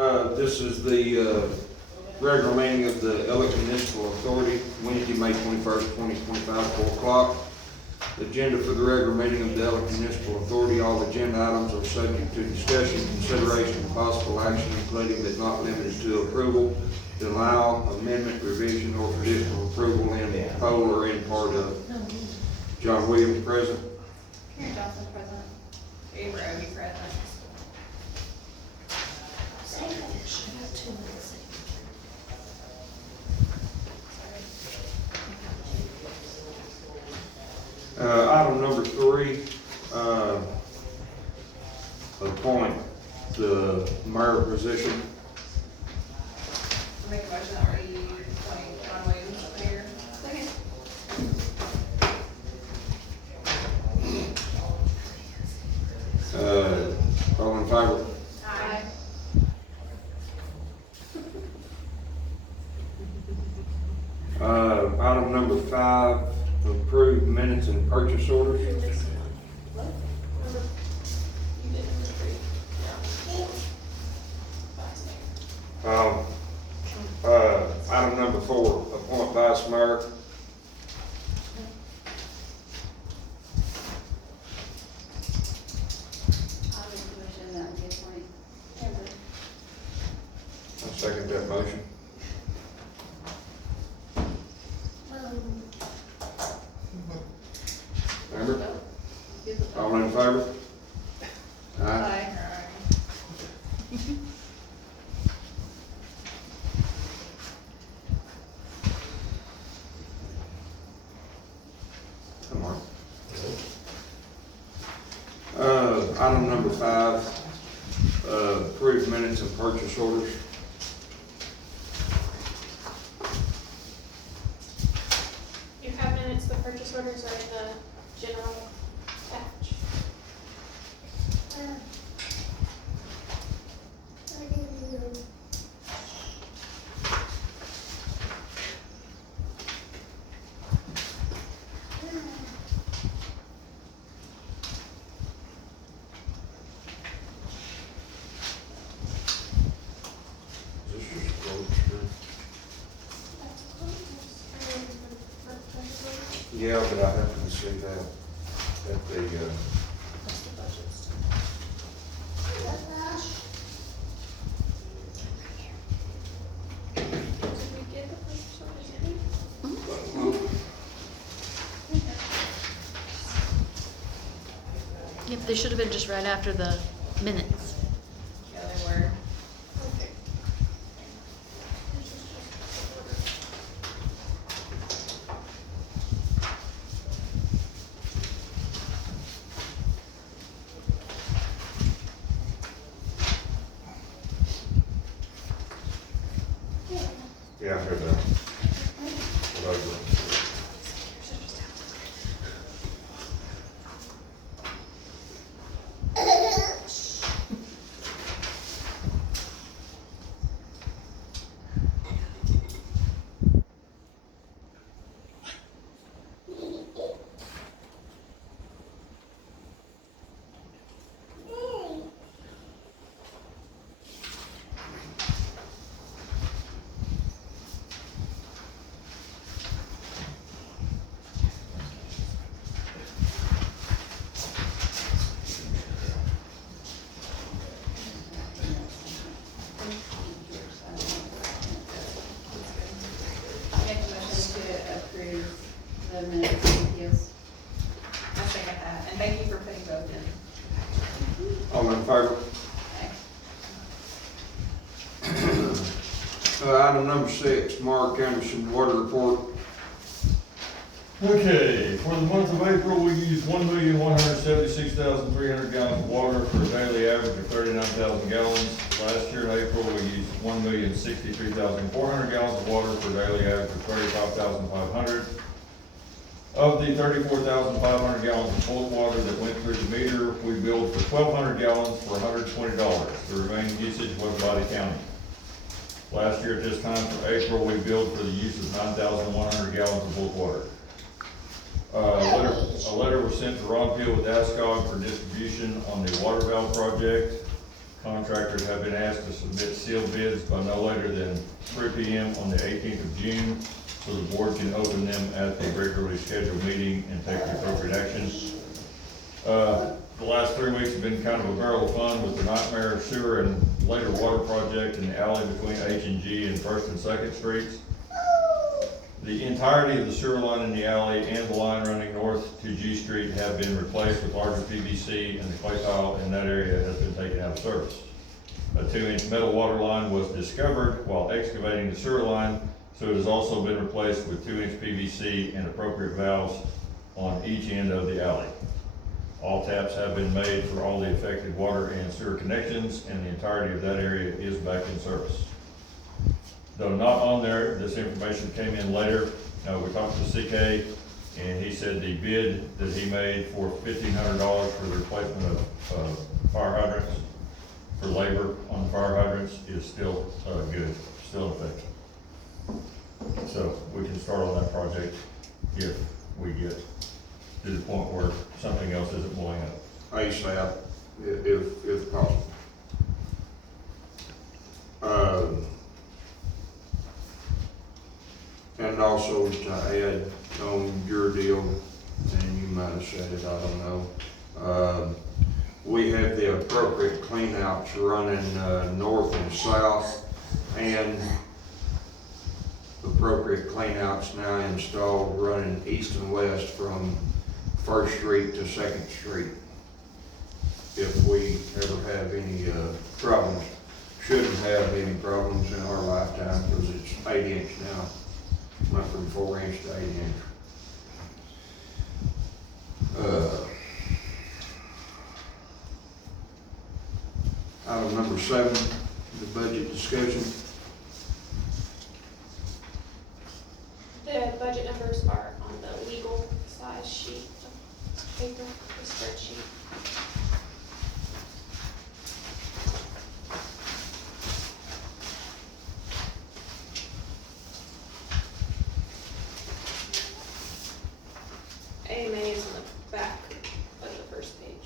This is the regular meeting of the Ellicott Municipal Authority, Wednesday, May 21st, 2025, 4 o'clock. The agenda for the regular meeting of the Ellicott Municipal Authority, all agenda items are subject to discussion, consideration, and possible action, including but not limited to approval, to allow amendment, revision, or conditional approval in whole or in part of. John Williams, present. Karen Johnson, present. Avery Odie, present. Item number 3, appoint the mayor position. Make a motion that we appoint John Williams as mayor. Second. All in favor? Aye. Item number 5, approve minutes and purchase orders. Item number 4, appoint vice mayor. I'll make a motion that we appoint Amber. I second that motion. Amber? All in favor? Aye. Come on. Item number 5, approve minutes and purchase orders. You have minutes, the purchase orders are in the general batch. Is this just quotes, or- Yeah, but I happen to see that at the, That's the budget stuff. Did we get the purchase orders in? Yep, they should have been just right after the minutes. Yeah, they were. Okay. yeah, I heard that. Whatever. Make a motion to approve the minutes with you. I second that, and thank you for putting both in. All in favor? Okay. Item number 6, Mark Anderson, water report. Okay, for the month of April, we used 1,176,300 gallons of water for a daily average of 39,000 gallons. Last year in April, we used 1,063,400 gallons of water for a daily average of 35,500. Of the 34,500 gallons of bulk water that went through the meter, we billed for 1,200 gallons for $120. The remaining usage was by the county. Last year at this time for April, we billed for the use of 9,100 gallons of bulk water. A letter was sent to Ron Peel with ASCOG for distribution on the water valve project. Contractors have been asked to submit sealed bids by no later than 3 p.m. on the 18th of June, so the board can open them at the regularly scheduled meeting and take the appropriate action. The last 3 weeks have been kind of a barrel of fun with the nightmare sewer and later water project in the alley between H and G and First and Second Streets. The entirety of the sewer line in the alley and the line running north to G Street have been replaced with larger PVC, and the clay tile in that area has been taken out of service. A 2-inch metal water line was discovered while excavating the sewer line, so it has also been replaced with 2-inch PVC and appropriate valves on each end of the alley. All taps have been made for all the affected water and sewer connections, and the entirety of that area is back in service. Though not on there, this information came in later. We talked to CK, and he said the bid that he made for $1,500 for the replacement of fire hydrants, for labor on the fire hydrants, is still good, still in effect. So we can start on that project if we get to the point where something else isn't blowing up. ASAP, if possible. And also to add on your deal, and you might have said it, I don't know. We have the appropriate cleanouts running north and south, and appropriate cleanouts now installed running east and west from First Street to Second Street. If we ever have any problems, shouldn't have any problems in our lifetime, because it's 8-inch now. Went from 4-inch to 8-inch. Item number 7, the budget discussion. The budget numbers are on the legal size sheet of paper, the spreadsheet. AMA is on the back of the first page.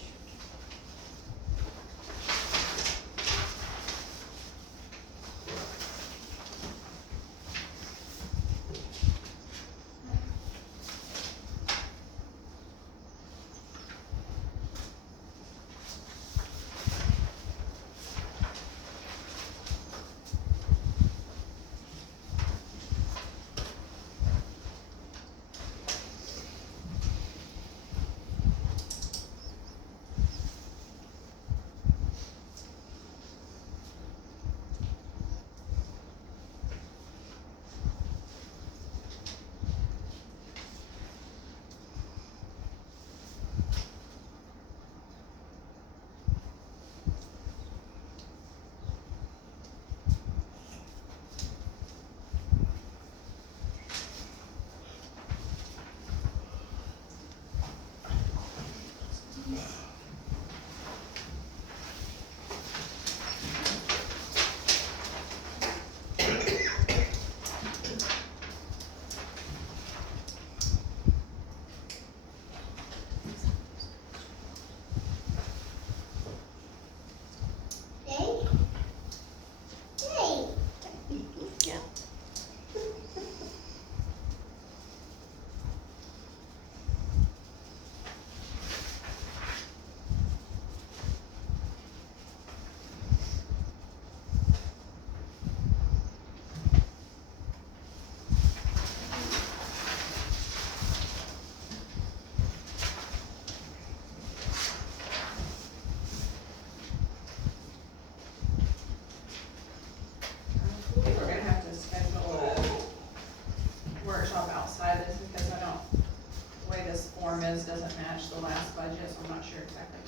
Doesn't match the last budget, so I'm not sure exactly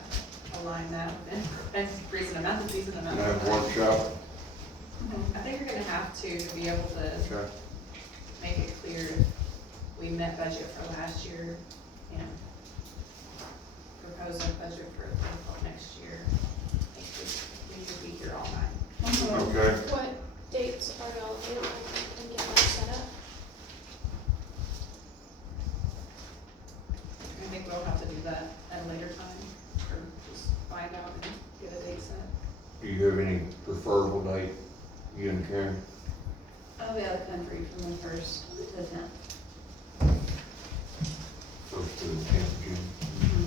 how to align that with recent amount of decent amount. And have workshop. I think you're gonna have to be able to Okay. make it clear if we met budget for last year and propose a budget for next year. I think we should be here all night. Okay. What dates are y'all available and get that set up? I think we'll have to do that at a later time, or just find out and get a date set. You Karen? I'll be out of the country from the 1st to the 10th. First to the 10th of June.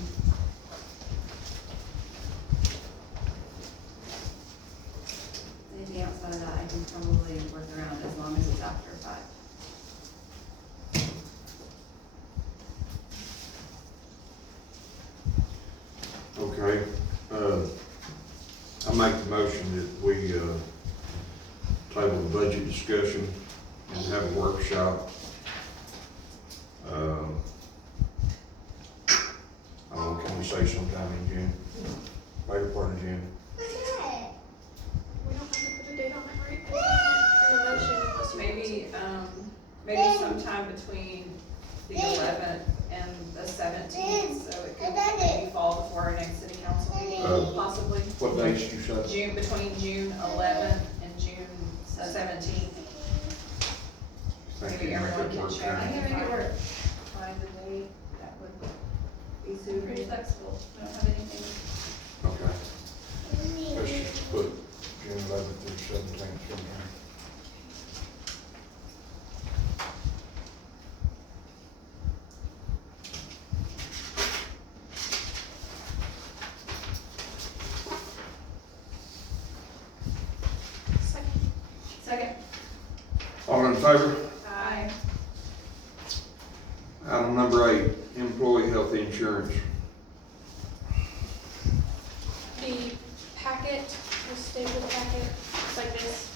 Anything outside of that, I can probably work around as long as it's after 5. Okay, I make the motion that we, table the budget discussion and have a workshop. I don't know, can we say sometime in June? Later part of June? We don't have to put a date on it, right? In the motion, unless you want to. Maybe sometime between the 11th and the 17th, so it could maybe fall before our next city council meeting, possibly. What dates did you say? Between June 11th and June 17th. Think Maybe you make everyone that can work, check. Karen? I can make it work. Find a date that would be super pretty flexible. I don't have anything. Okay. Let's just put June 11th through 17th sometime. Second. Second. All in favor? Aye. Item number 8, employee health insurance. The packet, the staple packet, it's like this,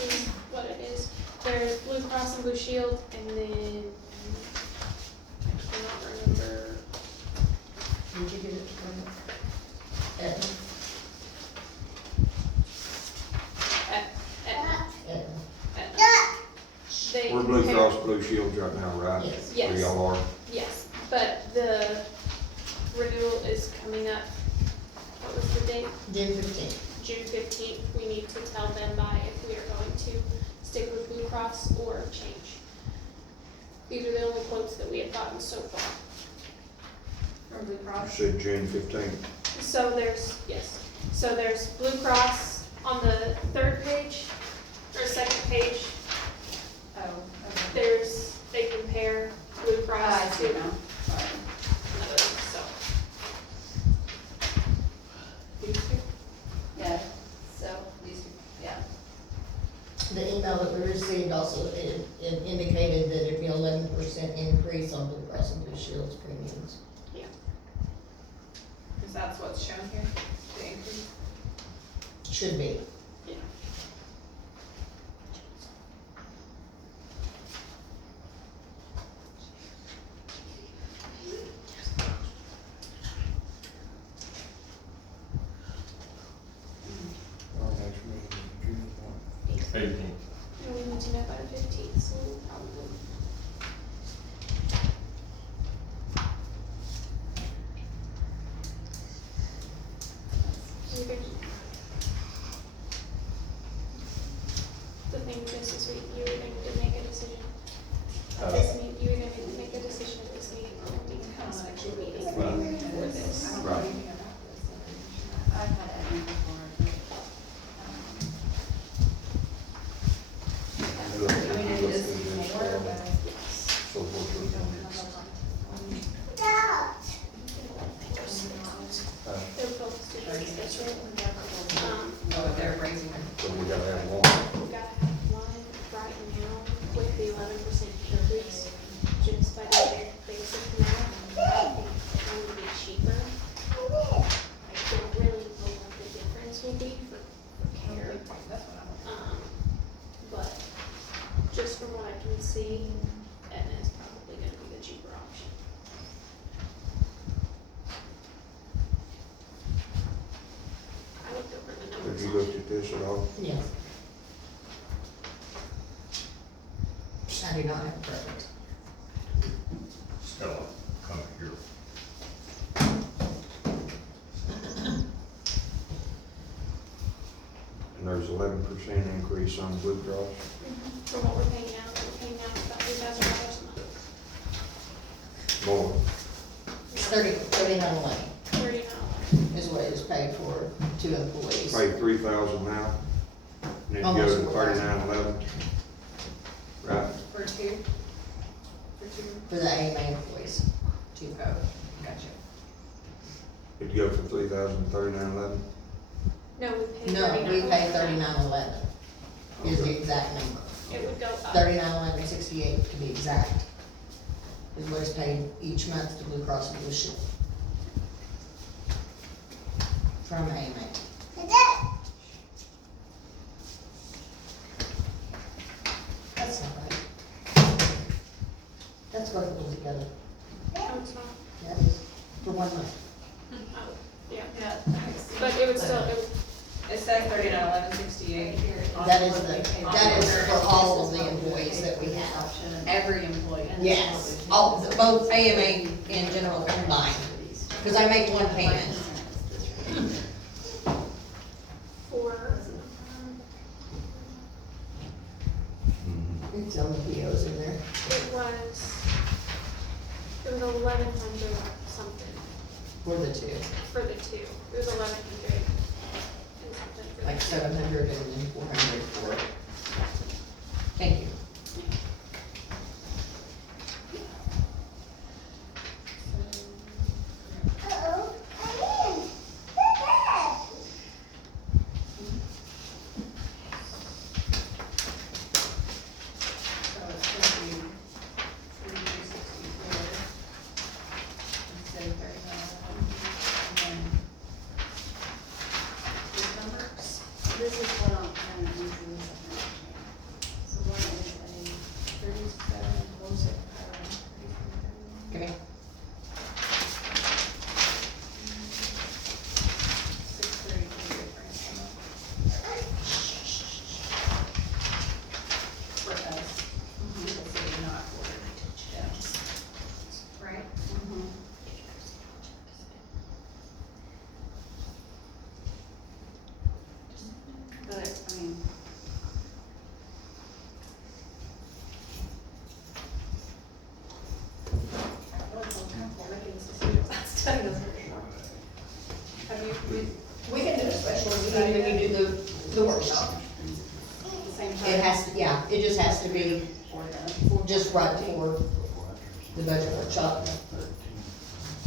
is what it is. There's Blue Cross and Blue Shield, and then, I cannot remember, Did you get it from Aetna? Aetna. Aetna. They We're Blue compare- Cross Blue Shield right now, right? Yes. Yes. Where y'all are? Yes, but the renewal is coming up, what was the date? June 15th. June 15th. We need to tell them by if we are going to stick with Blue Cross or change. These are the only quotes that we have gotten so far. From Blue You Cross. said June 15th. So there's Blue Cross on the third page, or second page, Oh, okay. they compare Blue I Cross see to now. Sorry. another, so. These two? Yeah, so these, yeah. The email that we received also, it indicated that there'd be 11% increase on Blue Cross and Blue Shield's premiums. Because that's what's shown here, the increase. Should be. Yeah. Our next meeting is June 18th. And we need to know by the 15th, so we'll probably. We could- The thing with this is you either need to make a decision at this meeting, you either need to make a decision at this meeting or we can have a special meeting Right. for this. I don't know Right. anything about this. I've had it before. I mean, it is more, but. So forth and so on. They're both super special. Oh, they're raising it. So we gotta have one. We gotta have one right now with the 11% increase, just by the basic math, I think it's going to be cheaper. I don't really know what the difference will be for care. That's what I'm. But just from what I can see, Aetna is probably gonna be the cheaper option. I looked over the Have numbers you on looked it. at this at all? Yes. I do not have a preference. Stella, come here. And there's 11% increase on Blue Cross. From what we're paying now, it's about $3,000 a month. More. It's 39.11 $39. is what it was paid for 2 employees. Pay 3,000 now. And then go Almost to 4,000. 3911. Right, For two? For two? For the AMA employees. Oh, gotcha. it'd go from 3,039.11. No, we pay No, we pay 39. 3911 is the exact number. It would go up. 3911.68 to be exact. Is what is paid each month to Blue Cross and Blue Shield. From AMA. That's not right. That's workable together. No, it's not. That is for 1 month. Oh, yeah. Yeah. But it would still, it would, It says 391168 here. That is that is for all of the employees that we have. Every employee. Yes, all, both AMA and general combined, because I make one payment. for, It's on the POs in there. it was 1,100 something For the two, for the two. It was 1,100 and something for the like two. 700 and then 400 for, thank you. So it's gonna be 364 instead of 3911. And then this number? This is what I'm kind of using. So one is a 37, close it, Give me, 632 difference. For us. Because they're not for them. Right? But, I mean. Well, it's all time for making this decision last time, doesn't it? Have you, we can do a special meeting when we do the workshop. the same time? It has to, yeah, it just has to be For them. just right before the budget workshop.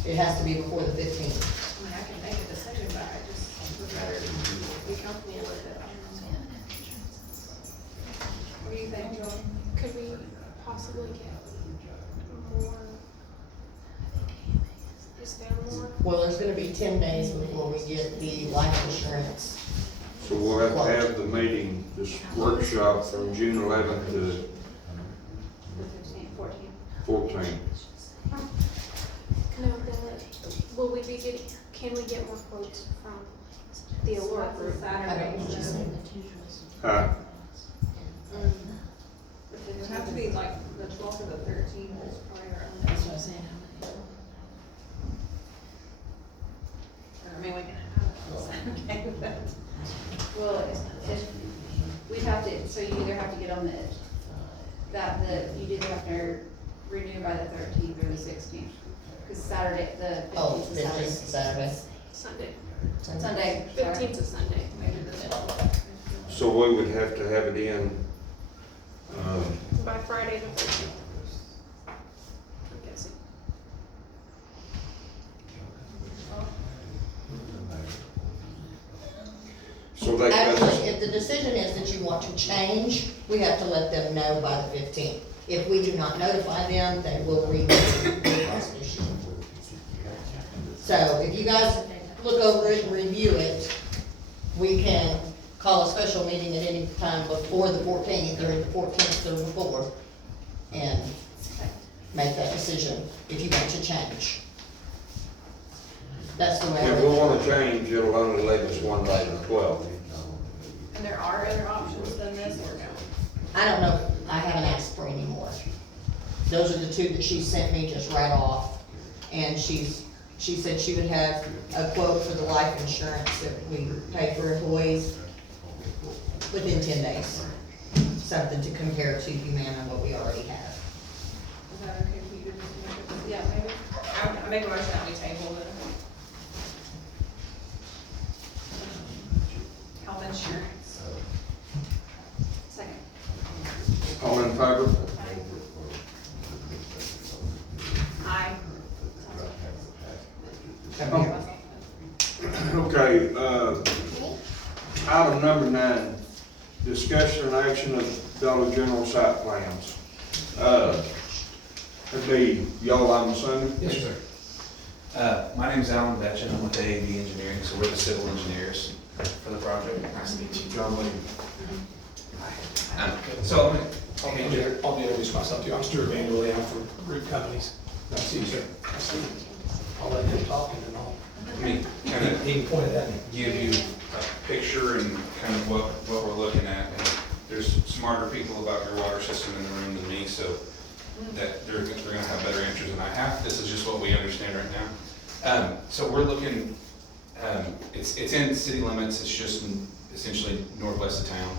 It has to be before the 15th. I mean, I can make a decision, but I just would rather be comfortable with it. What do you think, Joel? Could we possibly get more? Is there more? Well, there's gonna be 10 days before we get the life insurance. So we'll have to have the meeting, this workshop from June 11th to The 15th, 14th? 14th. No, will we be getting, can we get more quotes from the Allure group? Saturday. Huh? It would have to be like the 12th or the 13th is probably our own. That's what I'm saying. I mean, we can have it on Saturday, but, well, if, we'd have to, so you either have to get on you'd either have to renew by the 13th or the 16th. Cause Saturday, the Oh, 15th is 15th Saturday. Saturday. Sunday. Sunday. sorry. 15th is Sunday. Maybe the 12th. So we would have to have it in, By Friday the 13th. I'm guessing. so they Actually, cut, if the decision is that you want to change, we have to let them know by the 15th. If we do not notify them, they will renew the cost issue. So if you guys look over it and review it, we can call a special meeting at any time before the 14th, or the 14th or before, and make that decision if you want to change. That's the way. I if look we at it. wanna change, it'll only leave us one day, the 12th. And there are other options than this or no? I don't know, I haven't asked for any more. Those are the two that she sent me just right off. And she said she would have a quote for the life insurance that we pay for employees within 10 days. Something to compare to Humana, what we already have. Is that okay for you to just make it? Yeah, maybe. I make a motion that we table the health insurance. All in favor? Aye. Okay, item number 9, discussion and action of Dollar General site plans. That'd be y'all, I'm assuming? Yes, sir. My name's Alan Betchen, I'm with AAB Engineering, so we're the civil engineers for the project. Nice to meet you. John Williams. So, I'll introduce myself to you. I'm Stuart Van Wille, I'm from Root Companies. Nice to see you, sir. Nice to meet you. I'll let him talk and then let me kind of he can point it at me. give you a picture and kind of what we're looking at. And there's smarter people about your water system in the room than me, so that they're gonna have better answers than I have. This is just what we understand right now. So we're looking, it's in city limits, it's just essentially northwest of town,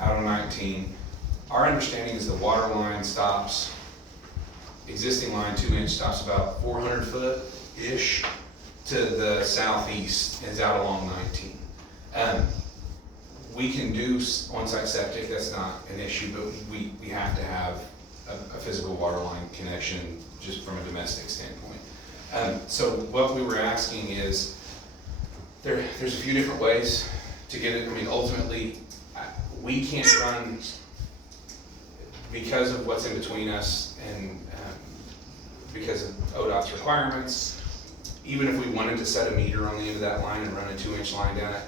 out on 19. Our understanding is the water line stops, existing line 2-inch stops about 400 foot-ish to the southeast, and is out along 19. We can do on-site septic, that's not an issue, but we have to have a physical water line connection just from a domestic standpoint. So what we were asking is, there's a few different ways to get it. I mean, ultimately, we can't run, because of what's in between us and because of ODOT's requirements. Even if we wanted to set a meter on the end of that line and run a 2-inch line down it,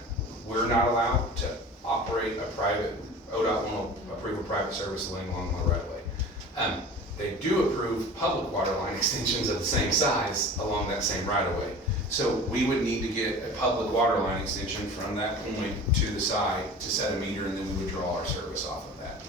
we're not allowed to operate a private, ODOT won't approve a private service laying along the right of way. They do approve public water line extensions of the same size along that same right of way. So we would need to get a public water line extension from that point to the side to set a meter, and then we would draw our service off of that.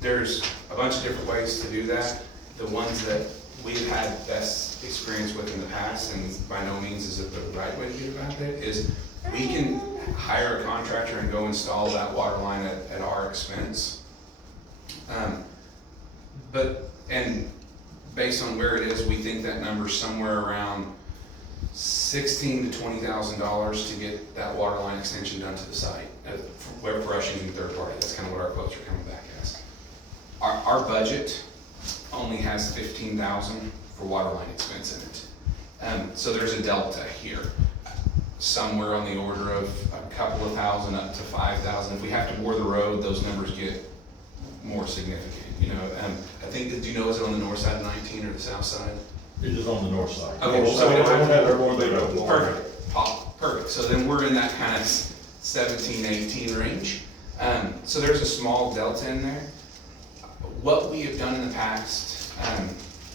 There's a bunch of different ways to do that. The ones that we've had best experience with in the past, and by no means is it the right way to get about that, is we can hire a contractor and go install that water line at our expense. And based on where it is, we think that number's somewhere around $16,000 to $20,000 to get that water line extension done to the site, for us using third party. That's kind of what our quotes are coming back as. Our budget only has $15,000 for water line expense in it. So there's a delta here, somewhere on the order of a couple of thousand up to 5,000. If we have to bore the road, those numbers get more significant. You know, I think that, do you know, is it on the north side of 19 or the south side? It is on the north side. Okay, so we don't have to- everyone they don't. Perfect. Perfect. So then we're in that kind of 17, 18 range. So there's a small delta in there. What we have done in the past,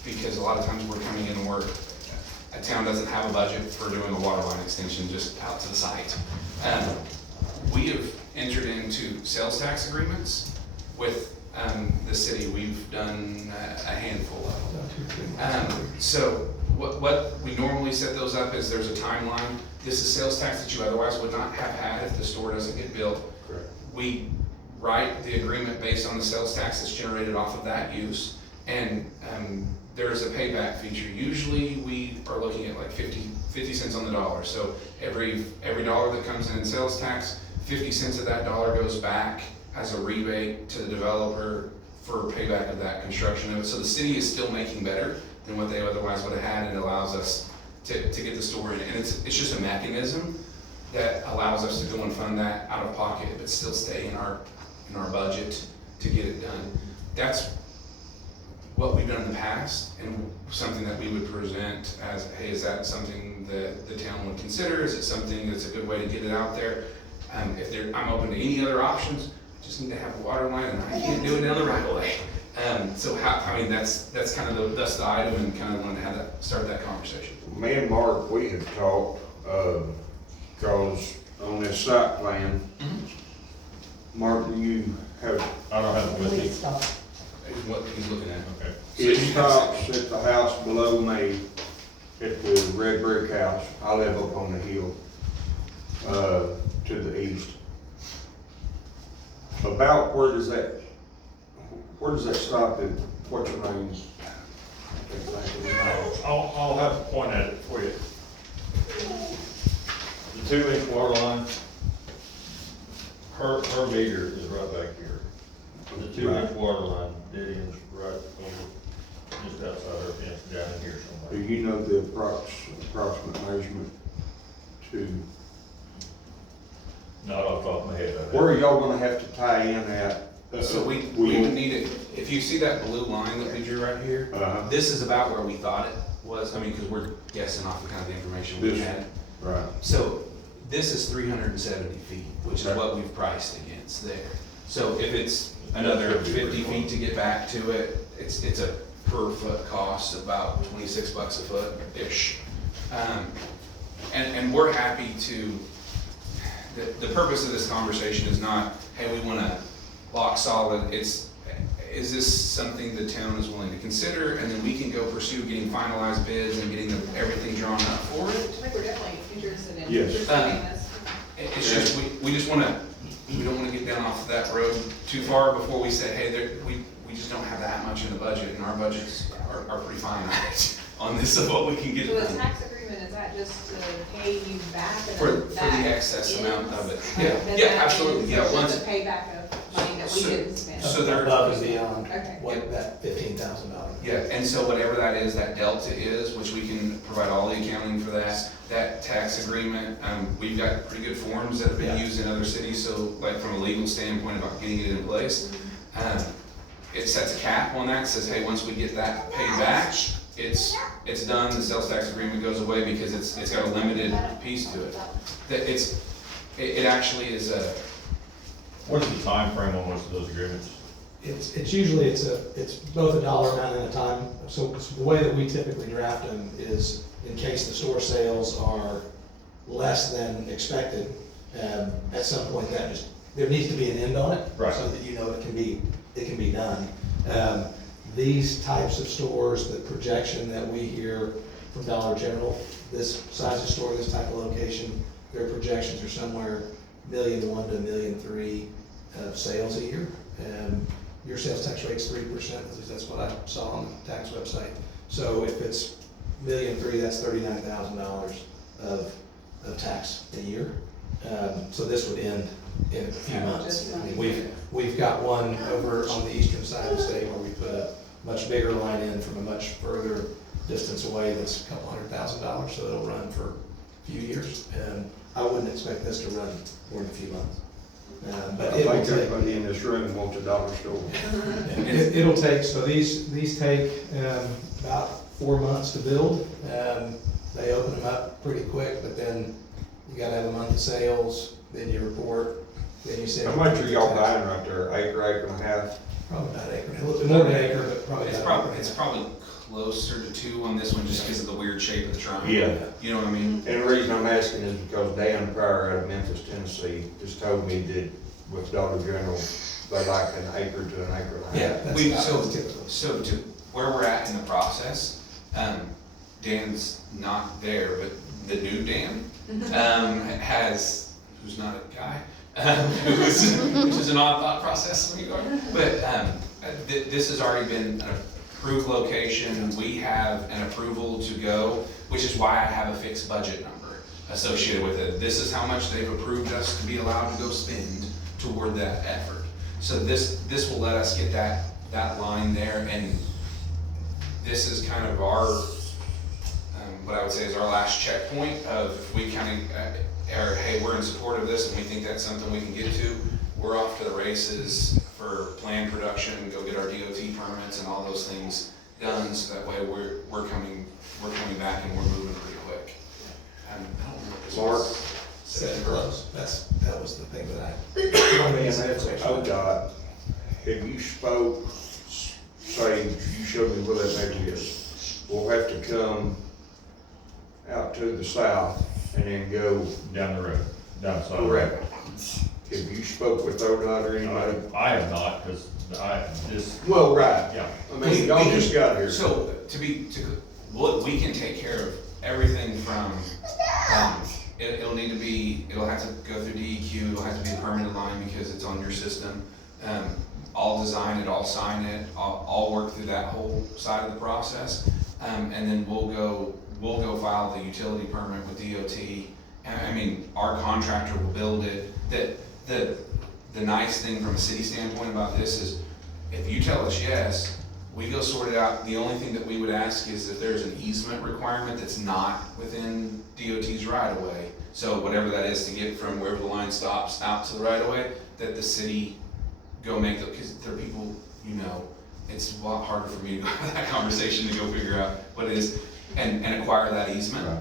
because a lot of times we're coming in and a town doesn't have a budget for doing a water line extension just out to the site. We have entered into sales tax agreements with the city. We've done a handful of them. So what we normally set those up is there's a timeline. This is sales tax that you otherwise would not have had if the store doesn't get built. Correct. We write the agreement based on the sales tax that's generated off of that use, and there's a payback feature. Usually we are looking at like 50 cents on the dollar. So every dollar that comes in sales tax, 50 cents of that dollar goes back as a rebate to the developer for payback of that construction of it. So the city is still making better than what they otherwise would have had, and it allows us to get the store in. And it's just a mechanism that allows us to go and fund that out of pocket, but still stay in our budget to get it done. That's what we've done in the past, and something that we would present as, hey, is that something that the town would consider? Is it something that's a good way to get it out there? I'm open to any other options. I just need to have a water line, and I can't do it down the right of way. So that's kind of that's the item, and kind of wanted to start that conversation. Me and Mark, we had talked, cause on this site plan, Mark, do you have, I don't have it with me. Please stop. What he's looking at. Okay. it stops at the house below me, at the red brick house. I live up on the hill, to the east. About where does that stop at, what's your name? I'll have to point at it for you. The 2-inch water line, her meter is right back here. The 2-inch water line, dead ends right over, just outside our fence, down in here Do somewhere. you know the approximate measurement to, Not off the top of my head. I don't. where are y'all gonna have to tie in at? So we would need it, if you see that blue line that we drew right here, Uh-huh. this is about where we thought it was, I mean, cause we're guessing off the kind of the information we This- had. Right. So this is 370 feet, which is Okay. what we've priced against there. So if it's another 50 feet to get back to it, it's a per foot cost, about $26 a foot-ish. And we're happy to, the purpose of this conversation is not, hey, we wanna lock solid, it's, is this something the town is willing to consider? And then we can go pursue getting finalized bids and getting everything drawn up for it. I think we're definitely interested in Yes. pursuing this. It's just, we just wanna, we don't wanna get down off that road too far before we say, hey, we just don't have that much in the budget, and our budgets are pretty finite on this of what we can get So the done. tax agreement, is that just to pay you back? and For then the that excess amount of it. ends? Yeah, Then yeah, that absolutely, ends, yeah, so once, it's a payback of money that we So- didn't spend. so there- Above and beyond Okay. what that $15,000. yeah, and so whatever that is, that delta is, which we can provide all the accounting for that tax agreement, we've got pretty good forms that have been Yeah. used in other cities, so like from a legal standpoint about getting it in place. It sets a cap on that, says, hey, once we get that paid back, it's done, the sales tax agreement goes away because it's got a limited piece to it. That it actually is a, What is the time frame on most of those agreements? It's usually, it's both a dollar amount and a time. So the way that we typically draft them is in case the store sales are less than expected, at some point there needs to be an end on it. Right. So that you know it can be done. These types of stores, the projection that we hear from Dollar General, this size of store, this type of location, their projections are somewhere $1.1 million to $1.3 million of sales a year. Your sales tax rate's 3%, at least that's what I saw on the tax website. So if it's $1.3 million, that's $39,000 of tax a year. So this would end in a few months. I mean, we've got one over on the eastern side of the state where we put a much bigger line in from a much further distance away that's a couple $100,000, so it'll run for a few years. And I wouldn't expect this to run more than a few months. But I it will think take, everybody in this room wants a dollar store. it'll take, so these take about 4 months to build. They open them up pretty quick, but then you gotta have a month of sales, then you report, then you send. How much are y'all buying right there, acre and a half? Probably about acre, a little bit more than acre, but probably it's about probably, it's probably closer to 2 on this one just because of the weird shape of the triangle. Yeah. You know what I mean? And the reason I'm asking is because Dan Pryor out of Memphis, Tennessee, just told me that with Dollar General, they like an acre to an acre and a half. Yeah, that's We, about so, what's typical. so to where we're at in the process, Dan's not there, but the new Dan, has, who's not a guy, which is an odd thought process, but, this has already been an approved location, we have an approval to go, which is why I have a fixed budget number associated with it. This is how much they've approved us to be allowed to go spend toward that effort. So this will let us get that line there, and this is kind of our, what I would say is our last checkpoint of if we kind of, or hey, we're in support of this and we think that's something we can get to, we're off to the races for planned production, go get our DOT permits and all those things done, so that way we're coming back and we're moving pretty quick. I don't know what this Mark? was. Set close, that was the thing that Man, that's ODOT. Have you spoke, say, you showed me where that maybe is. We'll have to come out to the south and then go Down the road, down the side. correct. Have you spoke with ODOT or anybody? I have not, because Well, right. yeah. I mean, y'all just got here. So, we can take care of everything from, it'll need to be, it'll have to go through DEQ, it'll have to be a permitted line because it's on your system. I'll design it, I'll sign it, I'll work through that whole side of the process. And then we'll go file the utility permit with DOT. I mean, our contractor will build it. the nice thing from a city standpoint about this is, if you tell us yes, we go sort it out. The only thing that we would ask is if there's an easement requirement that's not within DOT's right of way. So whatever that is to get from wherever the line stops out to the right of way, that the city go make the, because there are people, you know, it's a lot harder for me to go have that conversation to go figure out what it is and acquire that easement.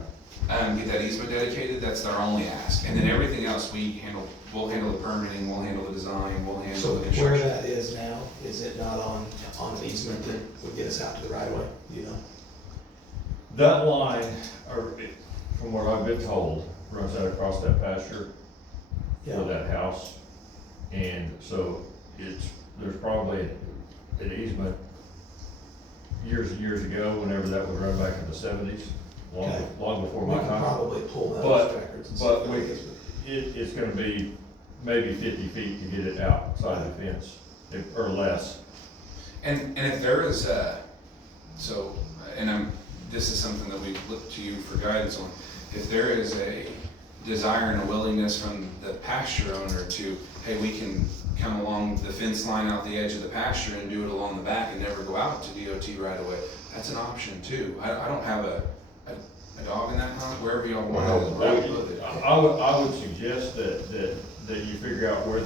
Get that easement dedicated, that's our only ask. And then everything else we'll handle the permitting, we'll handle the design, we'll handle So the where construction. that is now, is it not on an easement that would get us out to the right of way, you know? That line, or from what I've been told, runs out across that pasture for that house. And so there's probably an easement years and years ago, whenever that would run back in the seventies, Okay. long before We my can time. probably pull But- those records and see But if we, there is. it's gonna be maybe 50 feet to get it outside the fence, or less. And if there is this is something that we look to you for guidance on. If there is a desire and a willingness from the pasture owner to, hey, we can come along the fence line out the edge of the pasture and do it along the back and never go out to DOT right away, that's an option too. I don't have a dog in that hunt, wherever y'all want to. I would suggest that you figure out where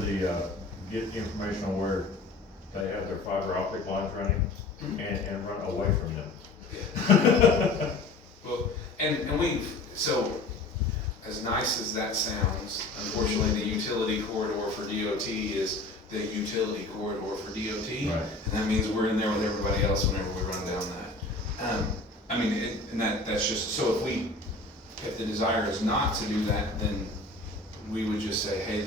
get information on where they have their fiber optic lines running and run away from them. Well, and so, as nice as that sounds, unfortunately, the utility corridor for DOT is the utility corridor for DOT. Right. And that means we're in there with everybody else whenever we run down that. That's just, so if the desire is not to do that, then we would just say, hey,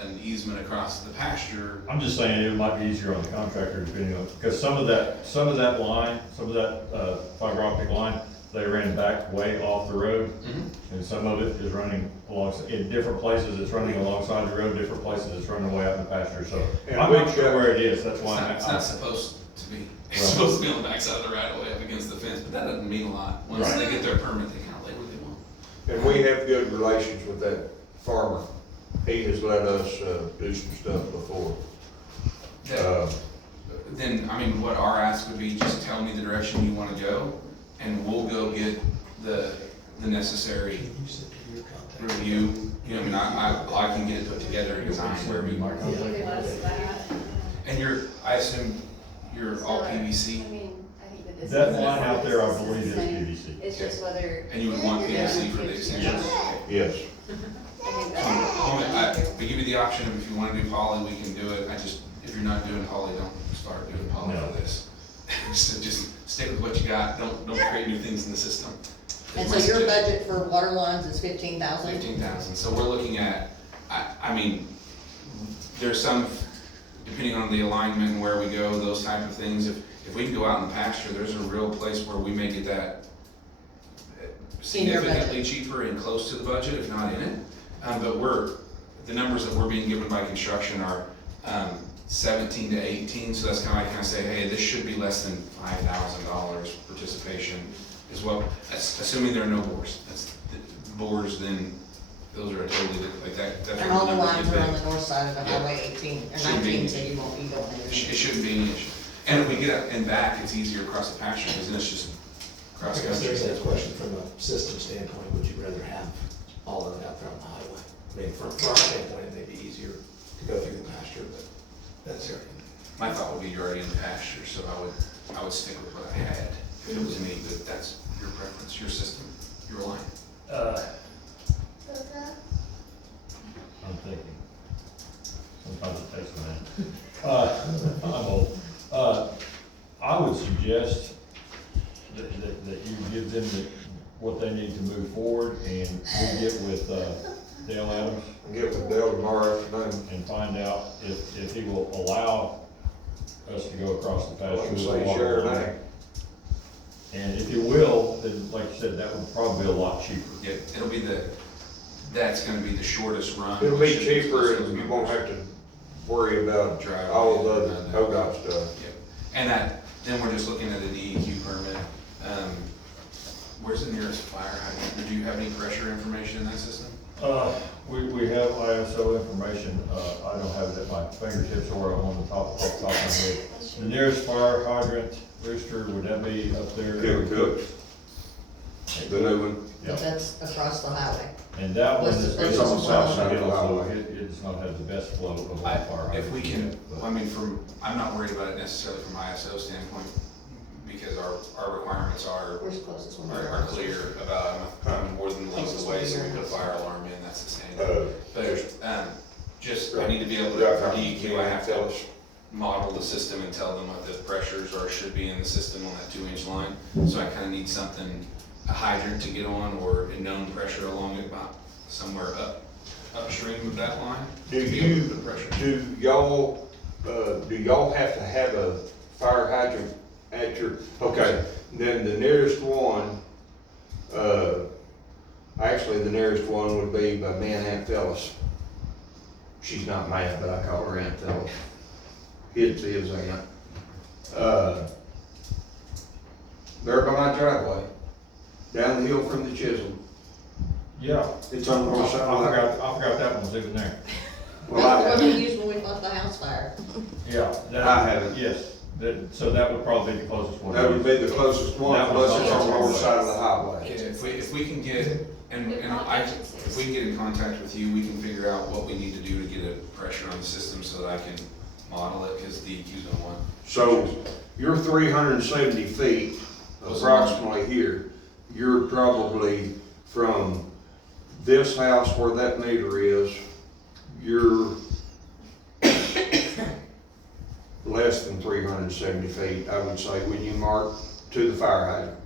an easement across the pasture. I'm just saying it might be easier on the contractor depending on, because some of that line, fiber optic line, they ran back way off the road. Mm-hmm. And some of it is running in different places, it's running alongside the road, different places it's running way out in the pasture, so And I'm not sure where it is, that's It's why. not, supposed to be. It's Right. supposed to be on the backside of the right of way up against the fence, but that doesn't mean a lot. Once Right. they get their permit, they kind of lay where they want. And we have good relations with that farmer. He has let us, do some stuff before. Then, what our ask would be, just tell me the direction you wanna go, and we'll go get the necessary Can you send me your contact? review. I can get it put together and design where we, My contact. Either less that. and I assume you're all PVC, I mean, I think that this. That is- line out there, I this believe is the same. PVC. It's just whether. and you would want PVC for the extension. Yes. I think that's. We give you the option of if you wanna do poly, we can do it. If you're not doing poly, don't start doing poly No. for this. So just stick with what you got, don't create new things in the system. And so your budget for water lines is 15,000? 15,000, so we're looking at, there's some, depending on the alignment and where we go, those type of things, if we can go out in the pasture, there's a real place where we may get that In your budget. significantly cheaper and close to the budget, if not in it. But the numbers that we're being given by construction are 17 to 18, so that's kind of say, hey, this should be less than $5,000 participation as well. That's assuming there are no bores. That's the bores, then those are a totally different, like that. That's And where all the numbers lines get are on big. the north side of the Yeah. highway 18, or Should be. 19, so you won't be going It anywhere. shouldn't be an issue. And if we get up and back, it's easier across the pasture, because then it's just I cross guess country. there's a question from a system standpoint, would you rather have all of it out there on the highway? From our standpoint, it may be easier to go through the pasture, but that's your. My thought would be you're already in the pasture, so I would stick with what I had. If it was me, but that's your preference, your system, your line. I'm thinking. Sometimes it takes a minute. I'm old. I would suggest that you give them what they need to move forward, and we get with Dale Adams I'll get with Dale tomorrow afternoon. and find out if he will allow us to go across the I pasture. can with say the water sure line. thing. And if you will, then like you said, that would probably be a lot cheaper. Yeah, that's gonna be the shortest run. It'll which be is cheaper close to and the you won't numbers. have to worry about Drive. all the other ODOT stuff. Yep. And then we're just looking at a DEQ permit. Where's the nearest fire hydrant? Do you have any pressure information in that system? We have ISO information, I don't have it at my fingertips or on the top of my head. The nearest fire hydrant, Rooster, would that be up there? Kevin Cook, the new one. But that's across the highway. And that one is. It's on the south side of the So highway. it does not have the best flow of all I- fire hydrants. If we can, but- I mean, I'm not worried about it necessarily from ISO standpoint, because our requirements are Where's the closest one? are clear about, I'm more than the length away, so we put a fire alarm in, that's the standard. But, just, I need to be able to, for DEQ, I have to model the system and tell them what the pressures are, should be in the system on that 2-inch line. So I kinda need something, a hydrant to get on, or a known pressure along it, about somewhere upstream of that line. Do to be able to you, put pressure. do y'all have to have a fire hydrant at your, okay, then the nearest one, actually, the nearest one would be by me and Aunt Phyllis. She's not mad, but I call her Aunt Phyllis. It's his aunt. There by my driveway, down the hill from the Chisholm. Yeah. It's on the north side of the highway. I forgot that one was even there. Well, I That's the one have, we used when we fought the house fire. Yeah. that- I haven't. Yes, so that would probably be the closest one. that would be the closest one, That was plus it's on the on north the side of the Yeah, highway. if we can get, if we can get in contact with you, we can figure out what we need to do to get a pressure on the system so that I can model it, because DEQ's gonna want. So you're 370 feet approximately here. You're probably from this house where that meter is, you're less than 370 feet, I would say, when you mark to the fire hydrant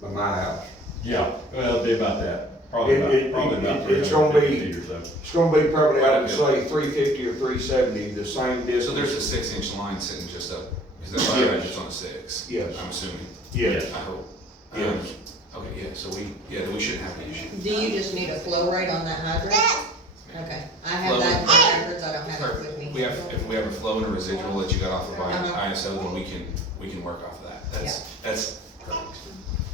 by my house. Yeah, well, it'd be about that, probably It- about it's gonna 350 be- feet or so. It's gonna be probably, I would say, 350 or 370, the same distance. So there's a 6-inch line sitting just up, because that fire Yes. hydrant's on a 6. Yes. I'm assuming, Yes. I hope. Yes. Okay, yeah, so we shouldn't have any issue. Do you just need a flow rate on that hydrant? Okay, I have that in my records, I don't have it with me. Perfect. If we have a flow and a residual that you got off of Uh-huh. ISO, then we can work off of that. That's perfect.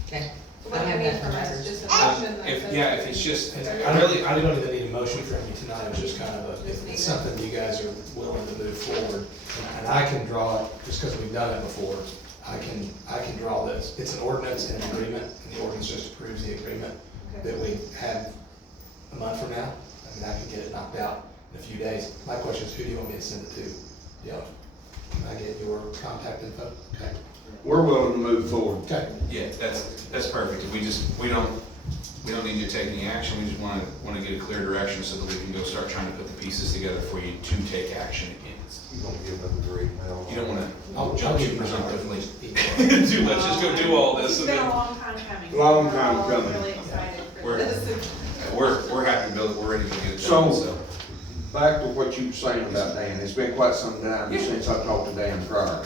Okay. What do I you have need that from in my us, records. just a motion? that If, says- yeah, if it's just, I don't even need a motion from you tonight, it's just kind of a, if it's something you guys are willing to move forward. And I can draw it, just because we've done it before, I can draw this. It's an ordinance and an agreement, and the ordinance just approves the agreement that we have a month from now. I mean, I can get it knocked out in a few days. My question is, who do you want me to send it to? Can I get your contact info? Okay. We're willing to move forward. Okay. yeah, that's perfect. We don't need you to take any action, we just wanna get a clear direction so that we can go start trying to put the pieces together for you to take action against. You don't give them the green now. You don't wanna I'll jump give too you my presumptively. number. Dude, let's just go do all this It's and been a then, long time coming. Long We're time all coming. Really excited for We're- this. we're happy to build it, we're ready to get it done, So- so. Back to what you were saying about Dan, it's been quite some time Yeah. since I talked to Dan prior.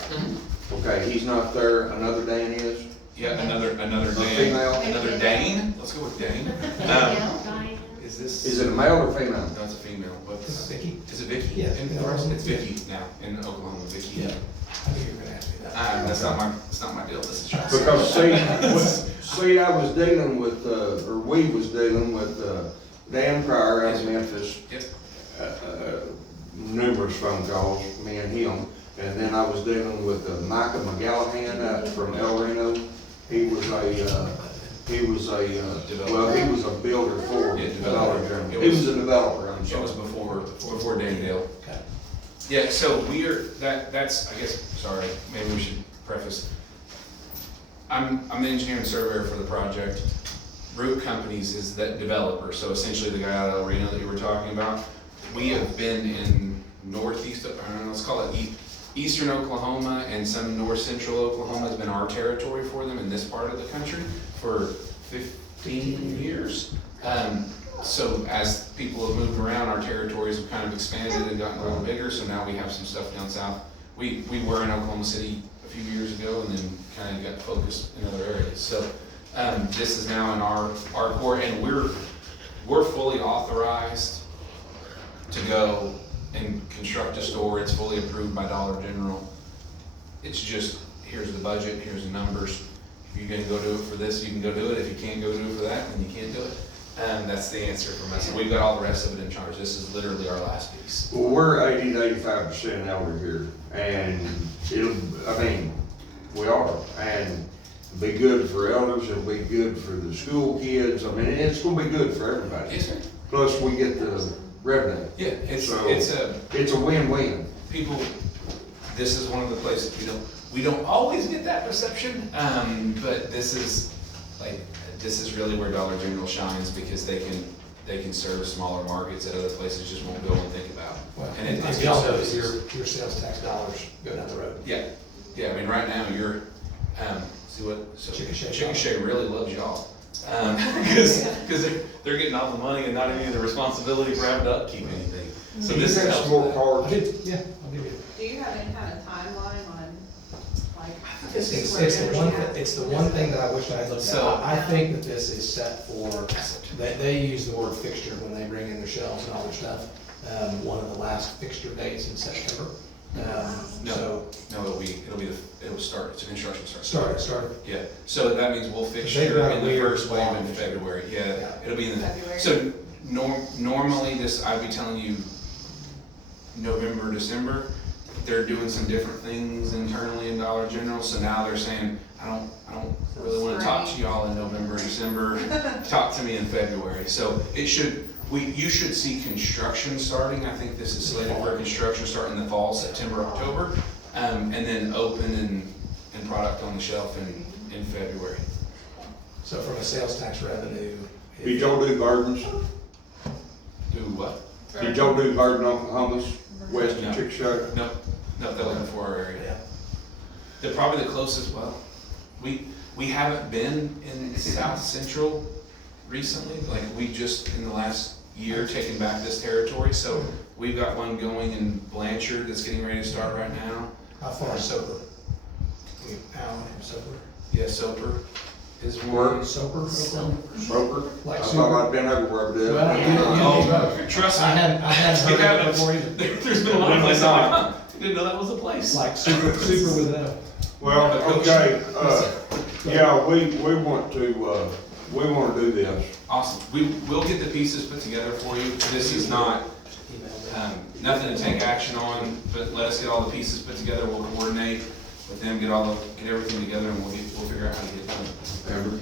Okay, he's not there, another Dan is? Yeah, another A Dane, female? another Dane, let's go with Dane. Is this? Is it a male or female? No, it's a female, what's, Vicky? is it Vicky? Yeah. In Florida? It's Vicky now, in Oklahoma, Vicky. Yeah. I knew you were gonna ask me that. That's not my deal, this is yours. Because see, I was dealing with, or we was dealing with, Dan Pryor out of Memphis. Yep. Numerous phone calls, me and him. And then I was dealing with Micah McGallahan out from El Reno. He was a builder for Yeah, Dollar developer. General. It He was- was a developer, I'm It was sorry. before Danedale. Okay. Yeah, so that's, I guess, sorry, maybe we should preface. I'm the engineer and surveyor for the project. Root Companies is that developer, so essentially the guy out of El Reno that you were talking about. We have been in northeast, I don't know, let's call it eastern Oklahoma, and some north central Oklahoma has been our territory for them in this part of the country for 15 years. So as people have moved around, our territories have kind of expanded and gotten a little bigger, so now we have some stuff down south. We were in Oklahoma City a few years ago and then kind of got focused in other areas. So this is now in our court, and we're fully authorized to go and construct a store. It's fully approved by Dollar General. It's just, here's the budget, here's the numbers. If you're gonna go do it for this, you can go do it. If you can't go do it for that, then you can't do it. That's the answer from us, and we've got all the rest of it in charge. This is literally our last piece. Well, we're 80 to 85% elder here, and we are, and it'll be good for elders, it'll be good for the school kids, it's gonna be good for everybody. Yes, sir. Plus, we get the revenue. Yeah, it's So- a, It's a win-win. people, this is one of the places we don't always get that perception, but this is really where Dollar General shines, because they can serve smaller markets that other places just won't go and think about. Well, And and it's y'all good know that services. your sales tax dollars go down the road. Yeah, I mean, right now, you're, so Chickasha. Chickasha really loves y'all. Because they're getting all the money and not any of the responsibility for having to upkeep anything. So Can you this have helps some more with that. I cards? did, yeah, I'll give you. Do you have any kind of timeline on, like? It's the one thing that I wish I had looked at. So- I think that this is set for, they use the word fixture when they bring in their shelves and all their stuff. One of the last fixture dates in September. So, No, it'll start, it's an construction start. start. Yeah, so that means we'll They've fixture got a in the weird first wave in launch. February, yeah, Yeah. it'll be in the, February. so normally this, I'd be telling you November, December, they're doing some different things internally in Dollar General, so now they're saying, I don't really wanna talk to y'all in November, December, talk to me in February, so it should, you should see construction starting, I think this is slated for construction starting in the fall, September, October, and then open and product on the shelf in February. So from a sales tax revenue. Did y'all do gardens? Do what? Did y'all do garden Oklahoma's west No. of Chickasha? Nope, that wasn't for our area. Yeah. They're probably the closest, we haven't been in South Central recently, like we just in the last year taken back this territory, so we've got one going in Blanchard that's getting ready to start right now. How far is Soper? Alan from Soper? Yeah, Soper is Where? one. Soper? Broker? Like I super- thought I'd been everywhere, but. Well, Oh, trust me. I hadn't You heard of haven't. it before either. There's been a lot of places, I didn't know that was a place. Like super with an O. Well, okay, yeah, we want to do this. Awesome, we'll get the pieces put together for you, this is not, nothing to take action on, but let us get all the pieces put together, we'll coordinate with them, get everything together, and we'll figure out how to get it done. Amber?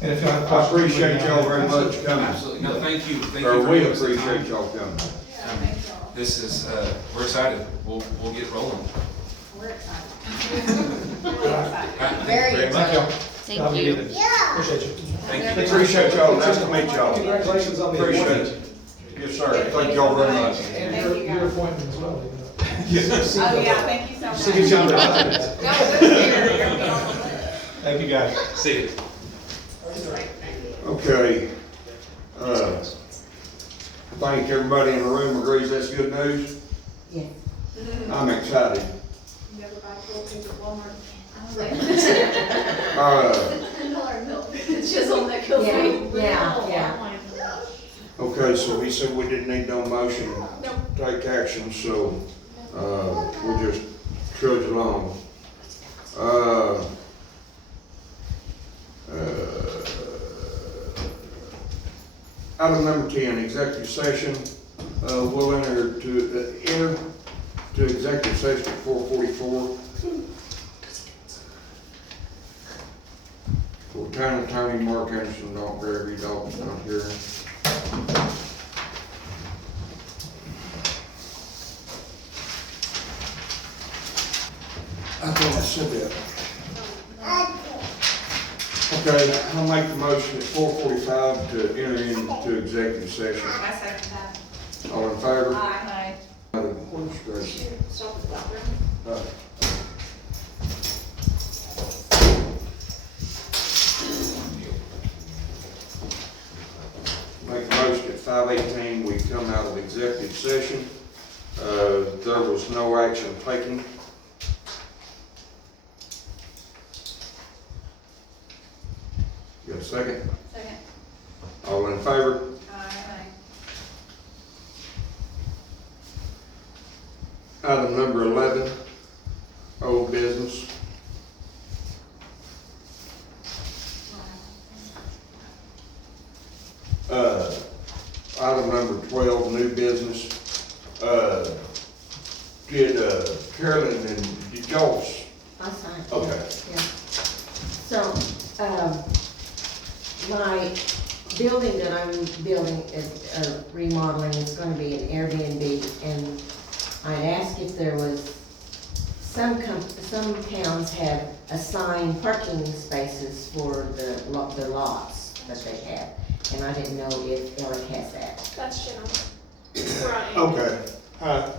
And if y'all have I questions, appreciate y'all very much coming. Absolutely, no, thank you Or for we giving us the time. appreciate y'all coming. Yeah, thanks y'all. This is, we're excited, we'll get rolling. We're excited. Really excited. Very excited. Thank you. Appreciate you. Thank you. Appreciate y'all, nice to meet y'all. Congratulations on the Appreciate appointment. it. Yes, sir, thank y'all very much. And Thank you, your guys. appointment as well. Oh, yeah, thank you so much. See you, John. Y'all good here, you're gonna be on the list. Thank you, guys. See you. Okay, I think everybody in the room agrees that's good news. Yeah. I'm excited. You ever buy 12 pages at Walmart? Uh, Milk. It's just on that kills me. Yeah. okay, so he said we didn't need no motion to take action, so, we'll just trudge along. Item number 10, executive session, we'll enter to executive session at 4:44. For town attorney Mark Anderson, Dalton Gregory, Dalton's not here. I thought I said that. Okay, I'll make the motion at 4:45 to enter into executive session. I second that. All in favor? Aye. Stop at the bathroom. Make a motion at 5:18, we come out of executive session. There was no action taken. You got a second? Second. All in favor? Aye. Item number 11, old business. Did, Carolyn and did y'all, I signed. okay. Yeah. So, my building that I'm building, remodeling is gonna be an Airbnb, and I'd asked if there was, some towns have assigned parking spaces for the lots that they have, and I didn't know if Ellick has that. That's general. Where I am. Okay, I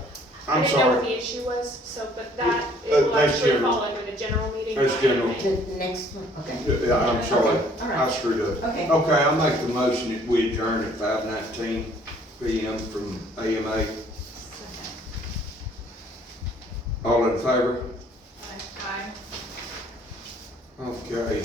I'm didn't know what sorry. the issue was, so, but that, it will That's actually general. fall under the general meeting. That's not general. AMA. The next one, okay. Yeah, I'm sorry, Okay, all right. I screwed up. Okay. Okay, I make the motion that we adjourn at 5:19 PM from AMA. All in favor? Aye. Okay,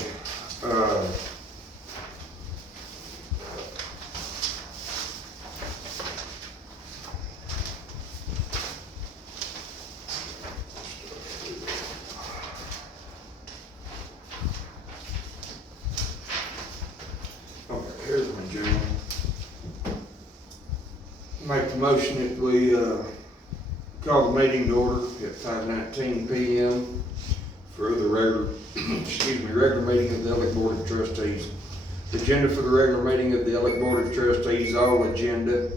okay, here's my journal. Make the motion that we, call the meeting to order at 5:19 PM for the regular, regular meeting of the Ellick Board of Trustees. The agenda for the regular meeting of the Ellick Board of Trustees, all agenda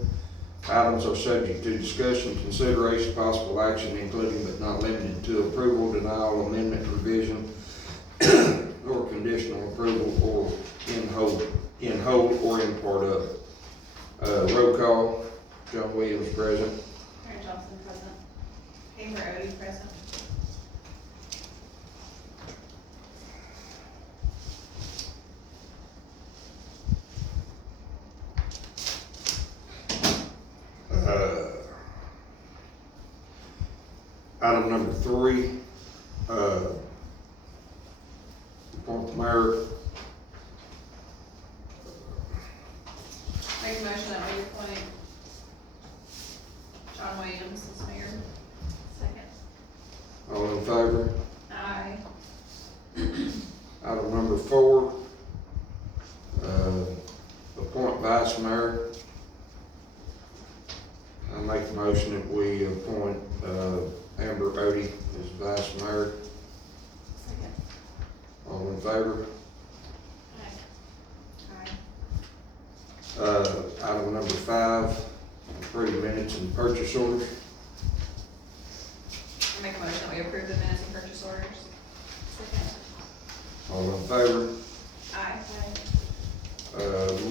items are subject to discussion, consideration, possible action, including but not limited to approval, denial, amendment, revision, or conditional approval, or in whole or in part of. Roll call, John Williams present. Mary Johnson present. Amber Odie present. Item number 3, appoint the mayor. Make a motion that we appoint John Williams as mayor. Second. All in favor? Aye. Item number 4, appoint vice mayor. I make the motion that we appoint, Amber Odie as vice mayor. Second. All in favor? Aye. Item number 5, approve minutes and purchase orders. Make a motion that we approve the minutes and purchase orders. Second. All in favor? Aye.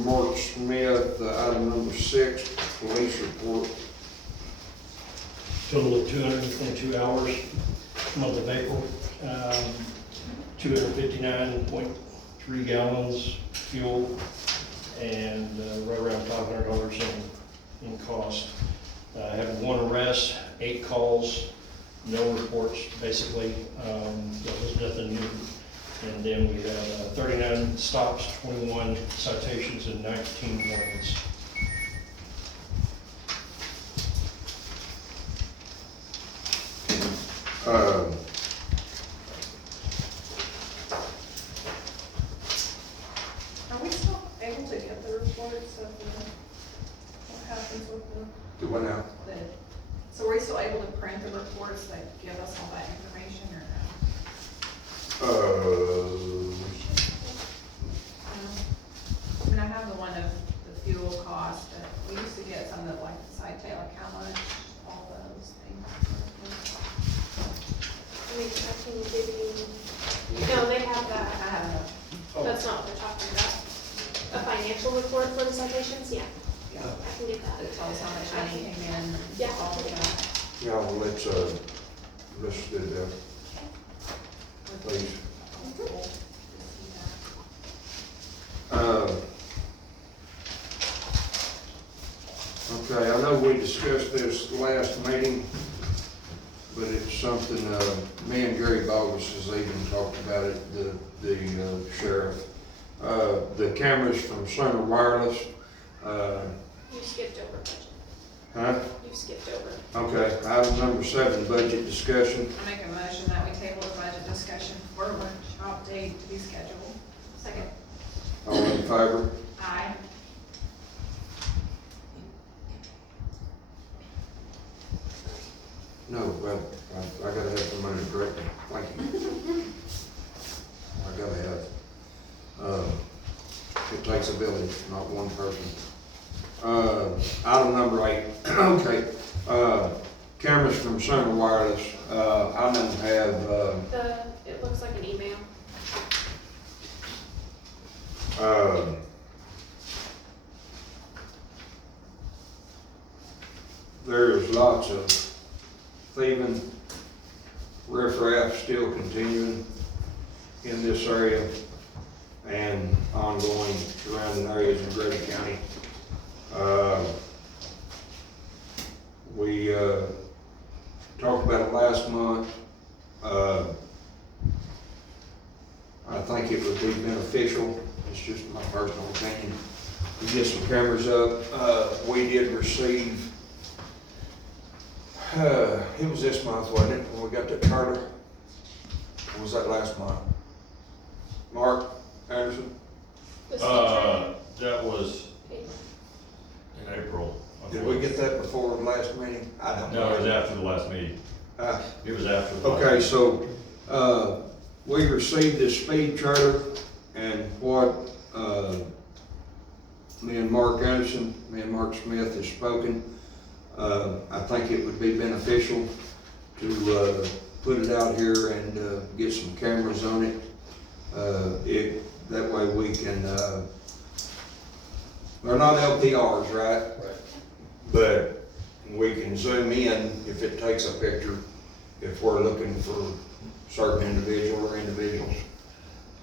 Mark Smith, item number 6, police report. Total of 222 hours, month of April, 259.3 gallons fuel, and right around $500 in cost. Having 1 arrest, 8 calls, no reports, basically. There was nothing new. And then we have 39 stops, 21 citations, and 19 warnings. Are we still able to get the reports of what happens with Do what now? so are we still able to print the reports that give us all that information or no? I mean, I have the one of the fuel cost, but we used to get some that like the citate, like how much, all those things. I mean, I can give you, no, they have I that, have that's not what they're talking about. A financial report for the citations, yeah, yeah, I can get that. that tells how much money came in, Yeah. all of that. Yeah, well, let's do that, please. Okay, I know we discussed this last meeting, but it's something, me and Gary Bogus has even talked about it, the sheriff. The cameras from Center Wireless, You skipped over budget, huh? you skipped over. Okay, item number 7, budget discussion. I make a motion that we table the budget discussion for workshop date to be scheduled. Second. All in favor? Aye. No, well, I gotta have somebody to correct me, thank you. I gotta have, it takes a village, not one person. Item number 8, okay, cameras from Center Wireless, I don't have, It looks like an email. there's lots of thieving, riffraff still continuing in this area and ongoing surrounding areas in Grady County. We talked about it last month. I think it would be beneficial, it's just my personal opinion, to get some cameras up. We did receive, it was this month, wasn't it, when we got that charter? Or was that last month? Mark Anderson? The speaker. That was April. in April. I Did we believe. get that before the last meeting? I don't know. No, it was after the last meeting. It was after the last. Okay, so, we received this speed charter and what, me and Mark Anderson, me and Mark Smith has spoken. I think it would be beneficial to, put it out here and, get some cameras on it. That way we can, they're not LPRs, right? Right. But we can zoom in if it takes a picture, if we're looking for certain individual or individuals,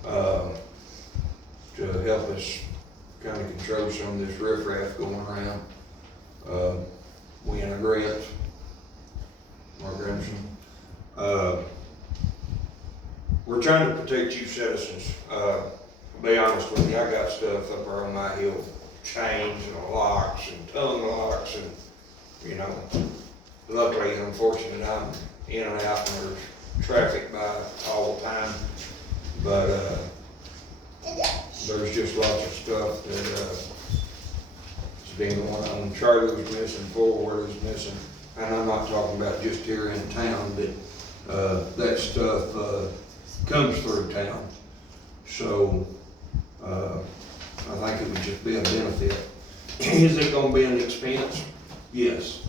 to help us kind of control some of this riffraff going around. We in agreement, Mark Anderson. We're trying to protect you citizens. To be honest with you, I got stuff up there on my hill, chains and locks and tongue locks and, you know, luckily and unfortunately I'm in and out and there's traffic by all the time. But, there's just lots of stuff that, has been going on. Trailers missing, four-wheelers missing, and I'm not talking about just here in town, but, that stuff, comes through town. So, I think it would just be a benefit. Is it gonna be an expense? Yes.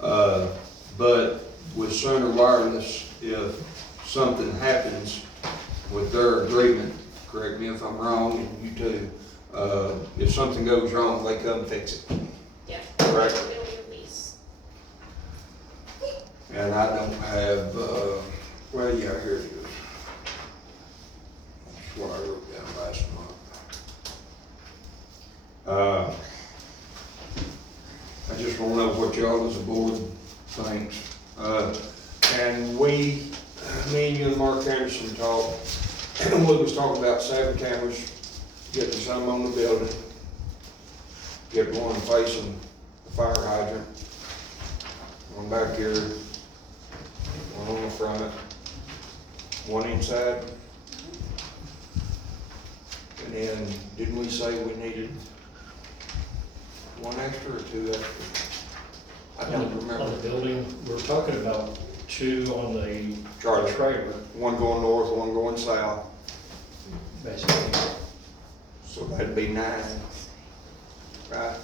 But with Center Wireless, if something happens with their agreement, correct me if I'm wrong, and you too, if something goes wrong, they come fix it. Yeah. Right. It'll be a lease. And I don't have, well, yeah, here it is. That's what I wrote down last month. I just wanna know what y'all as a board thinks. And me and you and Mark Anderson talked, and we was talking about saving cameras, getting some on the building, get one facing the fire hydrant, one back here, one on the front, one inside. And then, didn't we say we needed one extra or two extra? I don't On remember. the building, we're talking about 2 on the Charlie, trailer, one going north, one going south, basically. so that'd be 9, right?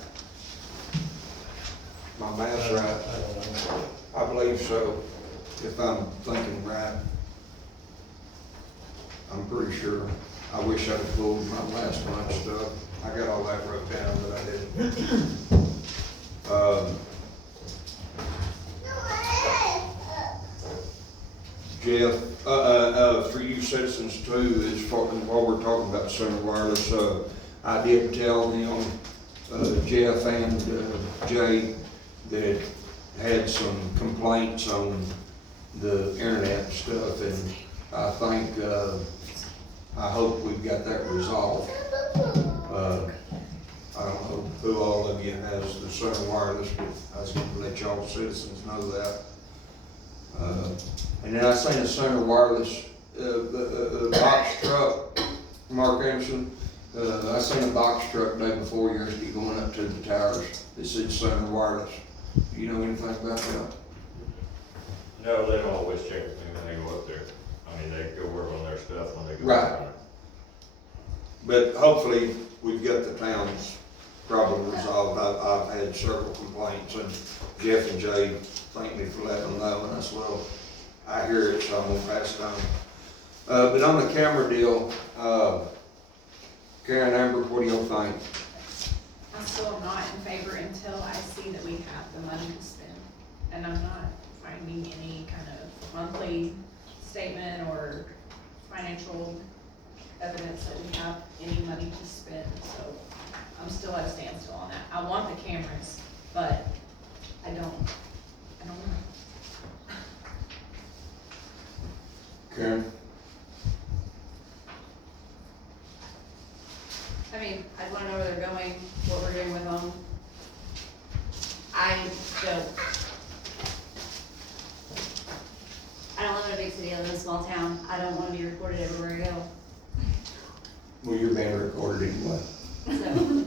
My math's I right, don't know. I believe so, if I'm thinking right. I'm pretty sure. I wish I'd have pulled my last month's stuff. I got all that wrote down, but I didn't. Jeff, for you citizens too, as far as while we're talking about Center Wireless, I did tell them, Jeff and Jay, that had some complaints on the internet and stuff, and I think, I hope we've got that resolved. I don't know who all of you has the Center Wireless, but I was gonna let y'all citizens know that. And then I seen a Center Wireless, the box truck, Mark Anderson, I seen a box truck day before yesterday going up to the towers. It said Center Wireless. Do you know anything about that? No, they don't always check with me when they go up there. I mean, they go work on their stuff when they go. Right. up there. But hopefully, we've got the town's problem resolved. I've had several complaints, and Jeff and Jay thank me for letting them know, and I said, well, I hear it, so I'm gonna pass it on. But on the camera deal, Karen, Amber, what do y'all think? I still am not in favor until I see that we have the money to spend. And I'm not finding any kind of monthly statement or financial evidence that we have any money to spend, so I'm still at a standstill on that. I want the cameras, but I don't know. Karen? I mean, I wanna know where they're going, what we're doing with them. I don't live in a big city, I live in a small town, I don't wanna be recorded everywhere I go, Well, you're being recorded anyway. so.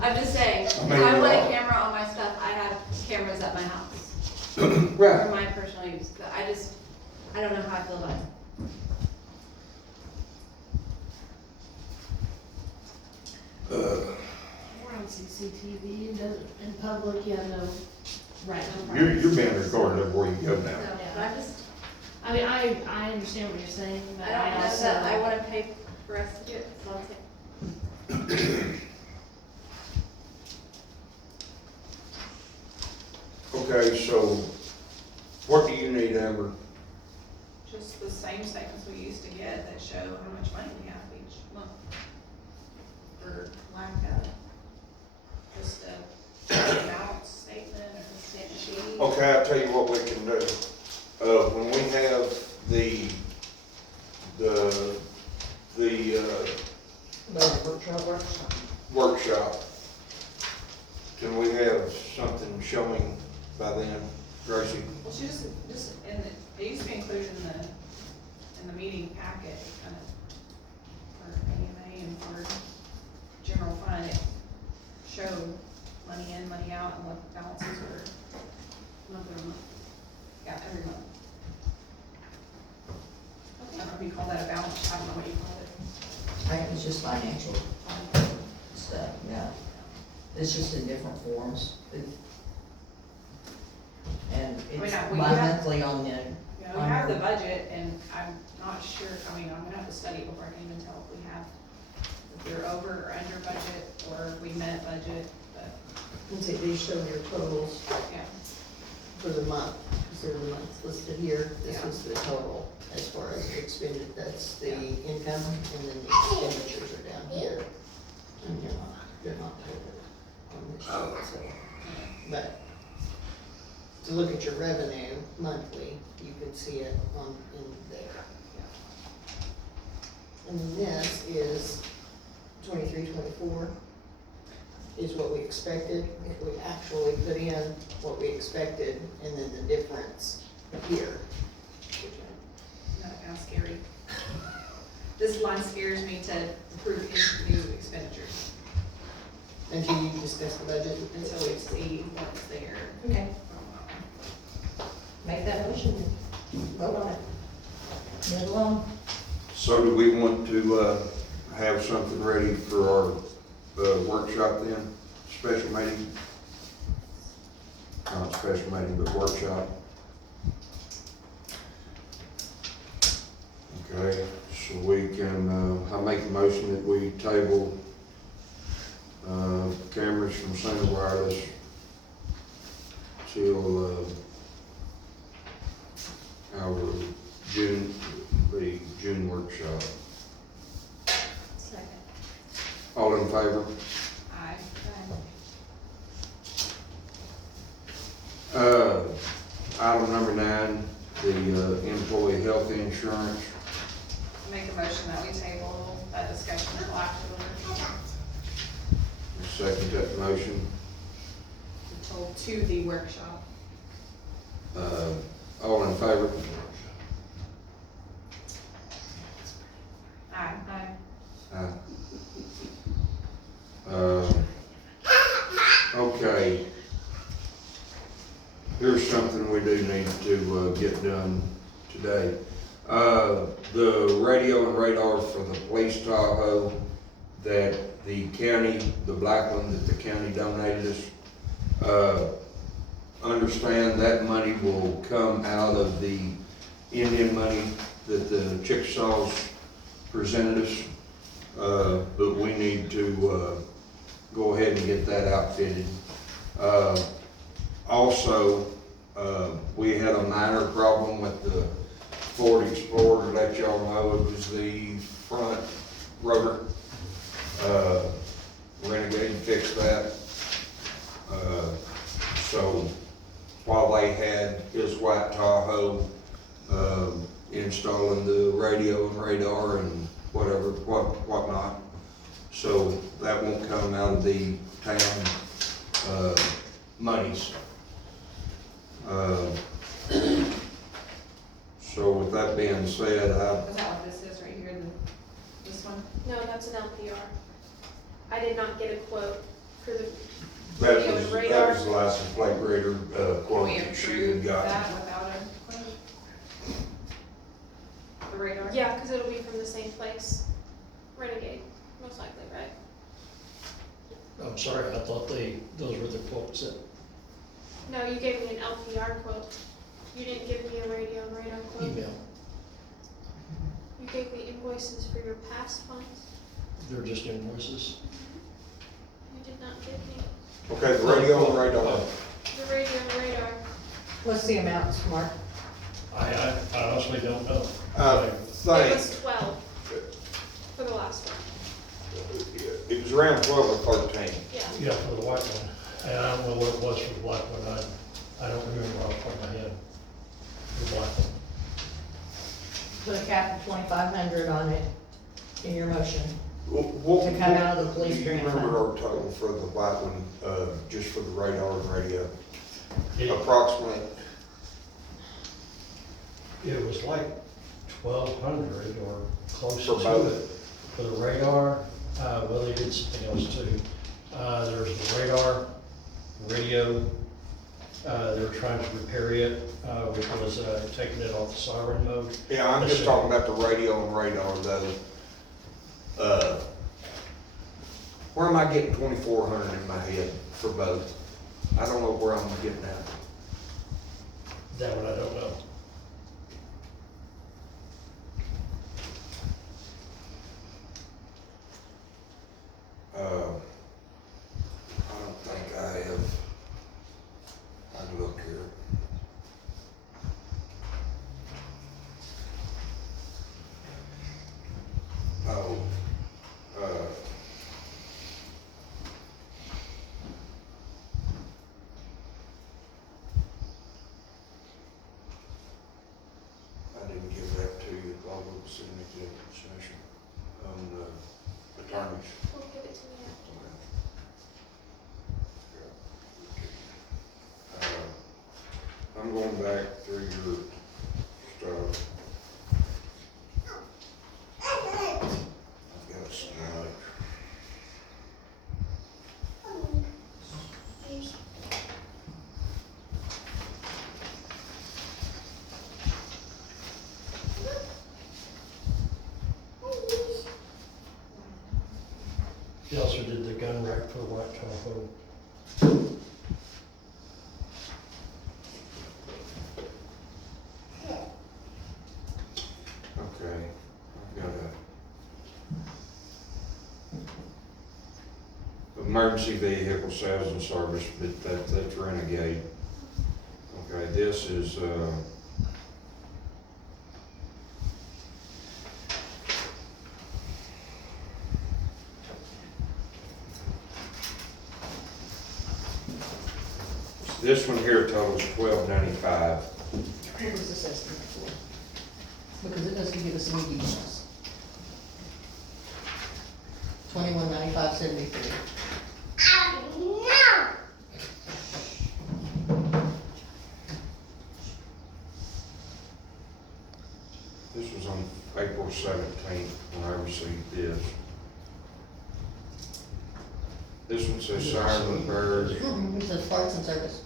I'm just saying, if I mean, I you want a are. camera on my stuff, I have cameras at my house, Right. for my personal use, but I don't know how I feel about it. We're on CCTV, and doesn't, in public, you have no right, no You're privacy. being recorded everywhere you go So, now. but I just, I mean, I understand what you're saying, but I don't I know also. that I wanna pay for us to do it, so I'll take. Okay, so what do you need, Amber? Just the same statements we used to get that show how much money we have each month. For lack of, just a balance statement or a statement sheet. Okay, I'll tell you what we can do. When we have the workshop, can we have something showing by then, Gracie? Well, she just in the, it used to be included in the meeting packet, kind of, for AMA and for general fund, it showed money in, money out, and what the balances were month over month. Yeah, every month. I don't know if you call that a balance, I don't know what you call it. I think it's just financial stuff, yeah. It's just in different forms. And I mean, it's we have- bi-monthly on the, You know, we have the budget, and I'm not sure, I mean, I'm gonna have to study it before I can even tell if we have, if we're over or under budget, or if we met budget, but, These show your totals yeah. for the month, because there are the months listed here, this Yeah. is the total as far as the expended, that's the income, and then the expenditures are down here. And they're not total on this sheet, so, but to look at your revenue monthly, you can see it on, in there. And then this is 23-24 is what we expected, if we actually put in what we expected, and then the difference here. Not kind of scary. This line scares me to approve any new expenditures Until you discuss the budget. until we see what's there. okay, make that motion, vote on it. Move along. So do we want to, have something ready for our, workshop then, special meeting? Not special meeting, but workshop. Okay, so we can, I make a motion that we table, cameras from Center Wireless till, our June workshop. Second. All in favor? Aye. Item number 9, the employee health insurance. Make a motion that we table that discussion until after the workshop. Second that motion. Until to the workshop. All in favor? Aye. Aye. Okay. Here's something we do do need to, get done today. The radio and radar for the police Tahoe that the county, the black one that the county donated us, understand that money will come out of the Indian money that the Chickasaws presented us. But we need to, go ahead and get that outfitted. Also, we had a minor problem with the Ford Explorer, to let y'all know, it was the front rotor. Renegade fixed that. So while they had his white Tahoe, installing the radio and radar and whatnot. So that won't come out of the town, monies. So with that being said, Is that what this is right here, this one? No, that's an LPR. I did not get a quote for the that radio was, and that radar. was the license plate reader, Can quote we that she had approve got. that without a quote? The radar? Yeah, because it'll be from the same place. Renegade, most likely, right? I'm sorry, I thought those were the quotes that, No, you gave me an LPR quote. You didn't give me a radio and radar quote. email, You gave me invoices for your past funds. they're just invoices. You did not give me Okay, the radio and radar. the radio and radar. What's the amounts, Mark? I honestly don't know. I It think was 12 for the last one. it was around 12 or 13. Yeah. Yeah, for the white one, and I don't know what it was for the black one, I don't remember off the top of my head, the black one. Put a cap of 2,500 on it in your motion. What, To come out of the police do you grant remember fund. our total for the black one, just for the radar and radio? It- Approximately, It was like 1,200 or close For to both? it. For the radar, well, they did something else too. There's the radar, radio, they were trying to repair it, which was, taking it off the siren mode. yeah, I'm just talking about the radio and radar though. Where am I getting 2,400 in my head for both? I don't know where I'm getting that. That one I don't know. I don't think I have. I'd look here. Oh, I didn't give that to you, I'll go send it to the session on the attorneys. Will give it to me after. I'm going back through your stuff. I've got some notes. He also did the gun rack for the white Tahoe. Okay, I've got a emergency vehicle sales and service, but that's Renegade. Okay, this is, this one here totals $12.95. What was this estimate for? Because it doesn't give us any details. 2195.73. This was on April 17th when I received this. This one says siren repairs. It says parts and service.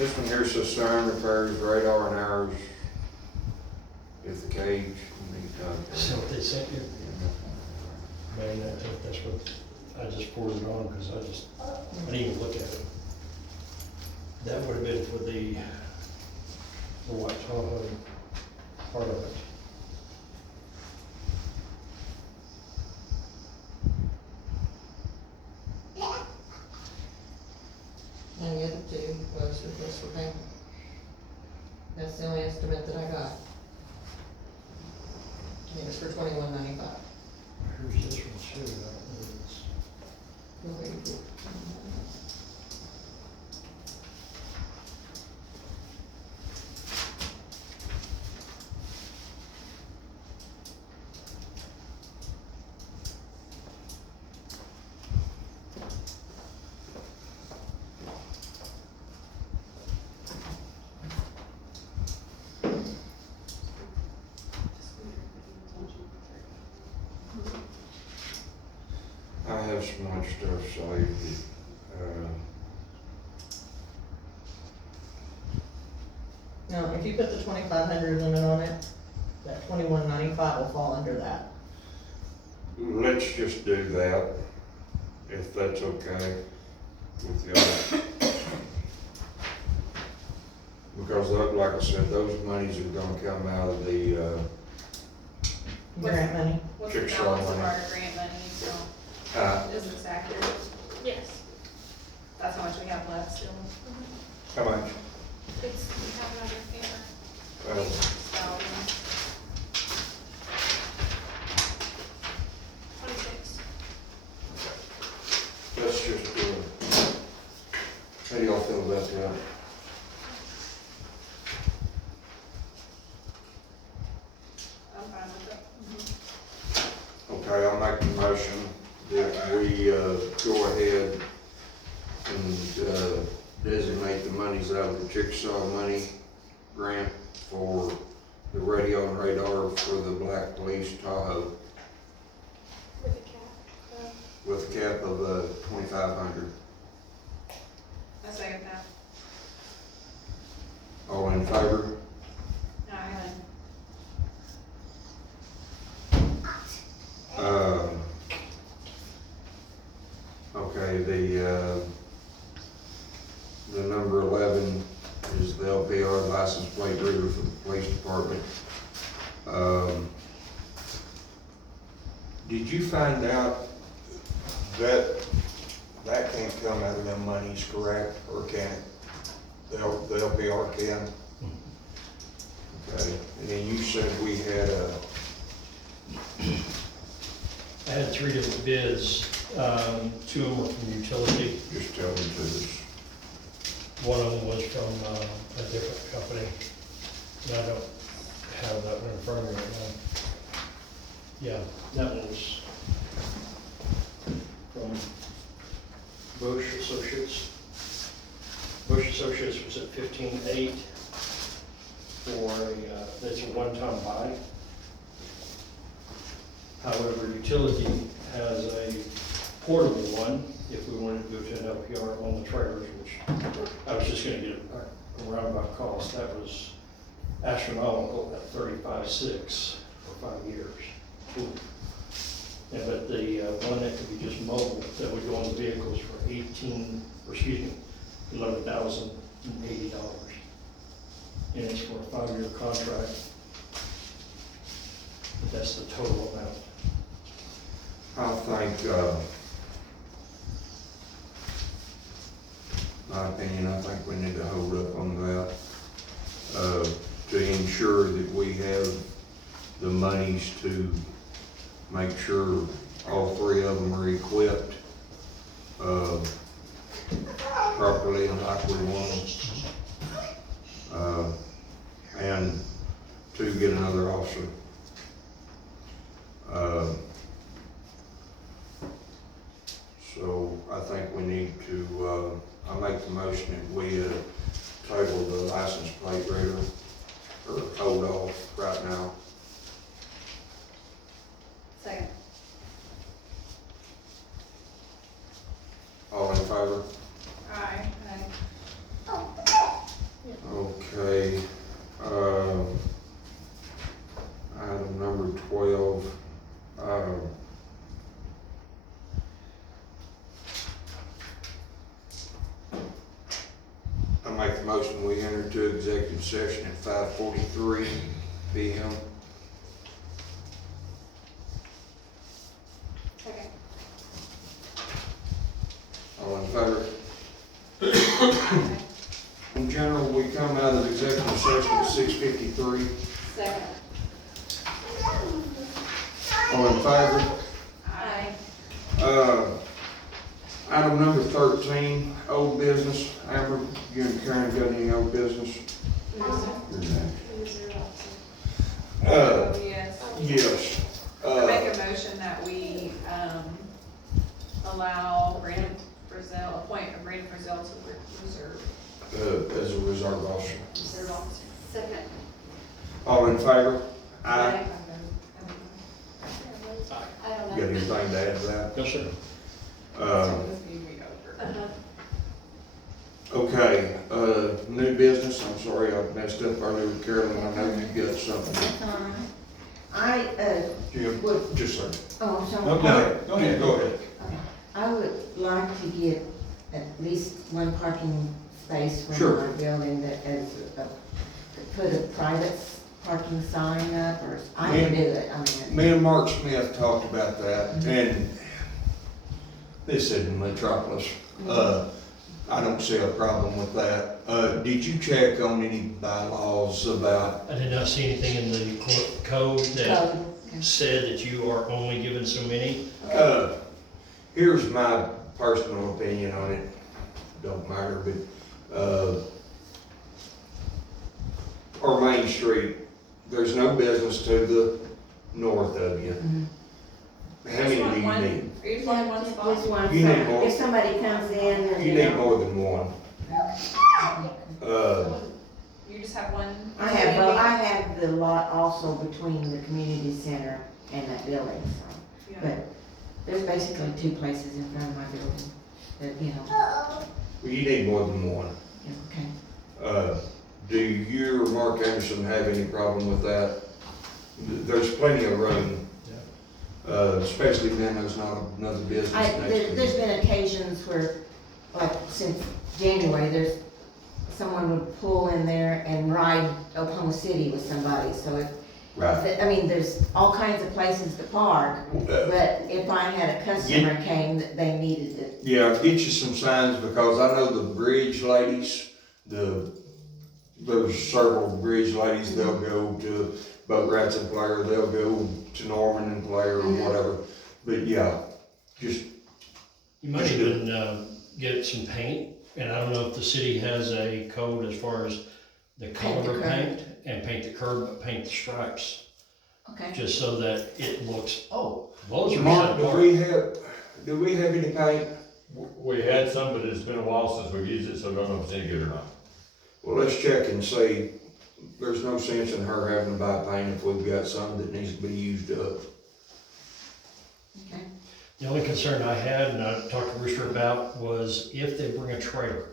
This one here says siren repairs, radar and hours. If the cage, Is that what they sent you? Man, that's what, I just forwarded on, because I didn't even look at it. That would have been for the White Tahoe part of it. And the other two was request for payment. That's the only estimate that I got. It was for $21.95. Here's this one too, I don't know if it's. I have some more stuff saved. Now, if you put the 2,500 limit on it, that 21.95 will fall under that. Let's just do that, if that's okay with y'all. Because like I said, those monies are gonna come out of the, Grant money. What's the Jigsaw balance of money. our grant money, so, is this accurate? Yes. That's how much we have left still? how much? It's, you have it on your paper. Uh, 26. Let's just, how do y'all feel about that? I'm fine with it. Okay, I'll make the motion that we, go ahead and, designate the monies out of the Chickasaw money grant for the radio and radar for the Black Police Tahoe With a cap. with a cap of, 2,500. I second that. All in favor? Aye. Okay, the number 11 is the LPR license plate reader for the police department. Did you find out that that can't come out of them monies, correct, or can it? The LPR can? Okay, and then you said we had I had 3 different bids, 2 of them were from utility, just tell me to this. one of them was from a different company, and I don't have that one in front of me right now. Yeah, that one was from Bush Associates. Bush Associates was at 15.8 for that's a one-time buy. However, utility has a portable one, if we wanted to go to an LPR on the trailers, which I was just gonna get a roundabout cost. That was astronomical at 35.6 for 5 years. Yeah, but the one that could be just mobile, that would go on the vehicles for $11,080. And it's for a 5-year contract. But that's the total amount. I think, my opinion, I think we need to hold up on that, to ensure that we have the monies to make sure all 3 of them are equipped, properly and like we want. And to get another officer. So I think we need to, I make the motion that we, table the license plate reader, or hold off right now. Second. All in favor? Aye. Aye. enter into executive session at 5:43 PM. Okay. All in favor? In general, we come out of executive session at 6:53. Second. All in favor? Aye. Item number 13, old business. Amber, you and Karen got any old business? Oh, yes. Yes. I make a motion that we, allow Brandon Brazil, appoint Brandon Brazil to the reserve. As a reserve officer. Reserve officer. Second. All in favor? Aye. I don't know. Got anything to add to that? No, sir. Okay, new business. I'm sorry I messed up earlier with Carolyn. I know you got something. That's all right. Jim, Would- just a second. Oh, I'm sorry. No, go ahead, go ahead. I would like to get at least one parking space for Sure. my building that is, put a private parking sign up, or, I can do it, I mean. Me and Mark Smith talked about that, and this isn't Metropolis. I don't see a problem with that. Did you check on any bylaws about, I did not see anything in the code that Code, okay. said that you are only given so many. here's my personal opinion on it. Don't matter, but, our Main Street, there's no business to the north of you. How many do you need? Are you just wanting one Just spot? one You need sign. more. If somebody comes in and, You you need know. more than one. You just have one? I have, well, I have the lot also between the community center and that building, so. Yeah. But there's basically two places in front of my building that, you know, Well, you need more than one. okay. Do you or Mark Anderson have any problem with that? There's plenty of room, especially when there's not another business next to There's you. been occasions where, like, since January, someone would pull in there and ride Oklahoma City with somebody, so if, Right. I mean, there's all kinds of places to park, but if I had a customer came that they needed it. Yeah, get you some signs, because I know the bridge ladies, there's several bridge ladies, they'll go to Boat Rats and Player, they'll go to Norman and Player or whatever. But yeah, just, You might even, get some paint, and I don't know if the city has a code as far as the Paint the color of curb. paint, and paint the curb, but paint the stripes, Okay. just so that it looks, oh, those are Mark, set do apart. we have any paint? We had some, but it's been a while since we've used it, so I don't know if it's any good or not. Well, let's check and see. There's no sense in her having to buy paint if we've got some that needs to be used up. Okay. The only concern I had, and I talked to Rooster about, was if they bring a trailer,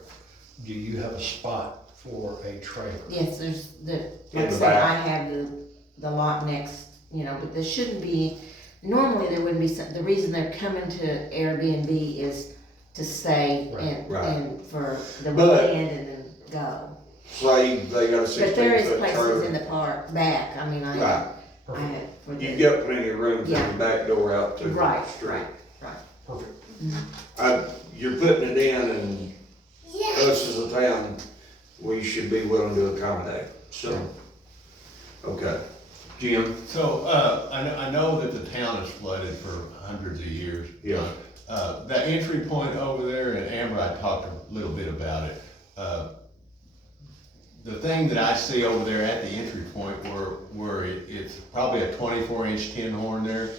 do you have a spot for a trailer? Yes, there's In like I the said, back. I have the lot next, you know, but there shouldn't be, normally there wouldn't be, the reason they're coming to Airbnb is to stay and, Right. and for the But- weekend and then go. Say they got a But 16 there is foot places in trailer. the park, back, I mean, I Right, have for you've the, got plenty of room from Yeah. the back door out to the right, street. right, right. Perfect. You're putting it in, and us as a town, we should be willing to accommodate, so. Okay, Jim? So, I know that the town is flooded for hundreds of years. Yeah. That entry point over there, and Amber, I talked a little bit about it. The thing that I see over there at the entry point where it's probably a 24-inch tin horn there,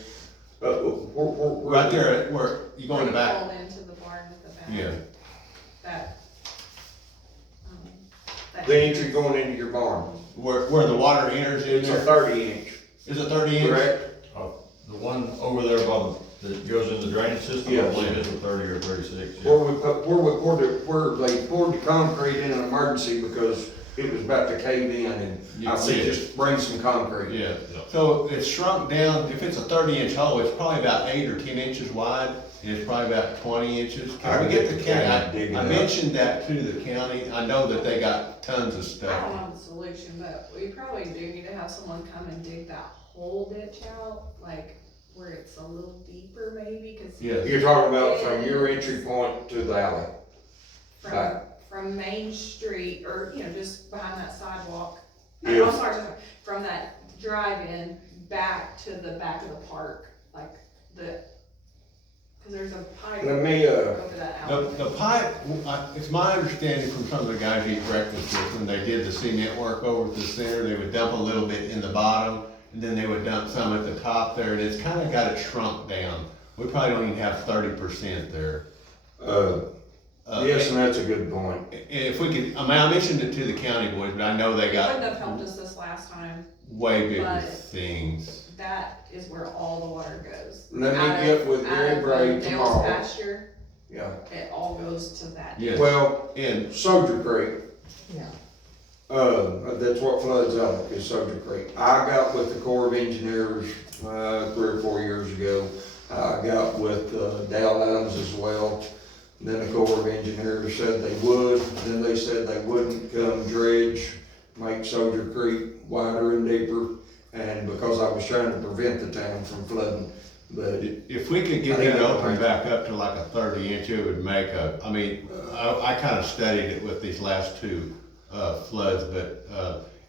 right there, where you go in the back. Pulled into the barn with the back. Yeah, That. The entry going into your barn, where the water enters in it's a there. 30-inch, Is it 30 inch? correct? The one over there above, that goes in the drainage system, I Yes. believe it's a 30 or 36. yeah. Where they poured the concrete in an emergency because it was about to cave in, and I said, Yeah. just bring some concrete. Yeah, so it's shrunk down, if it's a 30-inch hole, it's probably about 8 or 10 inches wide. It's probably about 20 inches. I Can we can get get the the county to county? dig it I up. mentioned that to the county. I know that they got tons of I stuff. don't know the solution, but we probably do need to have someone come and dig that whole ditch out, like where it's a little deeper maybe, cause. Yes. You're talking about from your entry point to the alley. From Main Street, or, you know, just behind that sidewalk. Yes. I'm sorry, from that drive-in back to the back of the park, like cause there's a pipe Let me, over that alley. The pipe, it's my understanding from some of the guys you eat breakfast with, when they did the cement work over at the center, they would dump a little bit in the bottom, and then they would dump some at the top there, and it's kinda got it shrunk down. We probably don't even have 30% there. yes, and that's a good point. If we could, I mean, I mentioned it to the county boys, but I know they It wouldn't got have helped us this last time, way bigger but- things. that is where all the water goes. Let me Out of- get with out Gary of, Bray Dale's tomorrow. pasture, Yeah, it all goes to that. Yes. well, And, Soldier Creek, Yeah. that's what floods out, is Soldier Creek. I got with the Corps of Engineers, 3 or 4 years ago. I got with, Dale Adams as well. Then the Corps of Engineers said they would, then they said they wouldn't come dredge, make Soldier Creek wider and deeper. And because I was trying to prevent the town from flooding, but if we could get that open back up to like a 30 inch, it would make I mean, I kind of studied it with these last two, floods, but,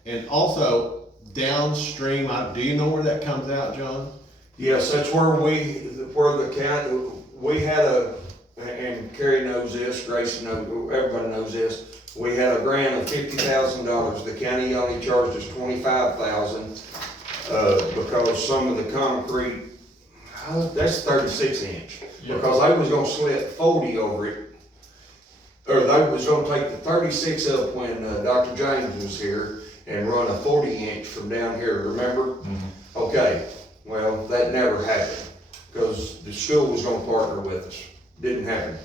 and also downstream, do you know where that comes out, John? yes, that's where the county, we had and Kerry knows this, Grace knows, everybody knows this. We had a grant of $50,000. The county only charged us $25,000, because some of the concrete, that's 36 inch. Yeah. Because they was gonna slip 40 over it. Or they was gonna take the 36 up when, Dr. James was here and run a 40 inch from down here, remember? Okay, well, that never happened, cause the school was gonna partner with us, didn't happen.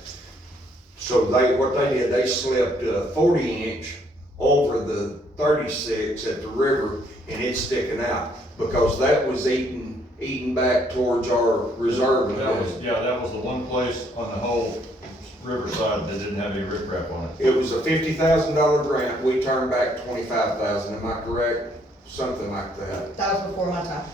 So what they did, they slipped 40 inch over the 36 at the river, and it's sticking out, because that was eating back towards our reserve. That was the one place on the whole riverside that didn't have any riprap on it. It was a $50,000 grant, we turned back 25,000, am I correct? Something like that. That was before my time.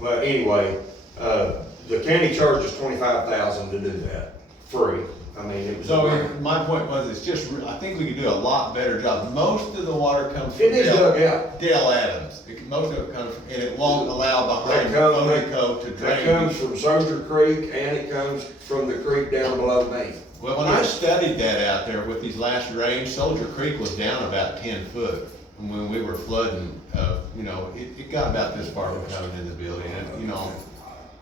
Well, anyway, the county charged us 25,000 to do that, free. I mean, it was. So my point was, it's just, I think we could do a lot better job. Most of the water comes from It is dug out. Dale Adams. Most of it comes from, and it won't allow behind That Otico to That drain. comes from Soldier Creek, and it comes from the creek down below me. Well, when I studied that out there with these last rains, Soldier Creek was down about 10 foot. And when we were flooding, you know, it got about this far coming in the building, and, you know,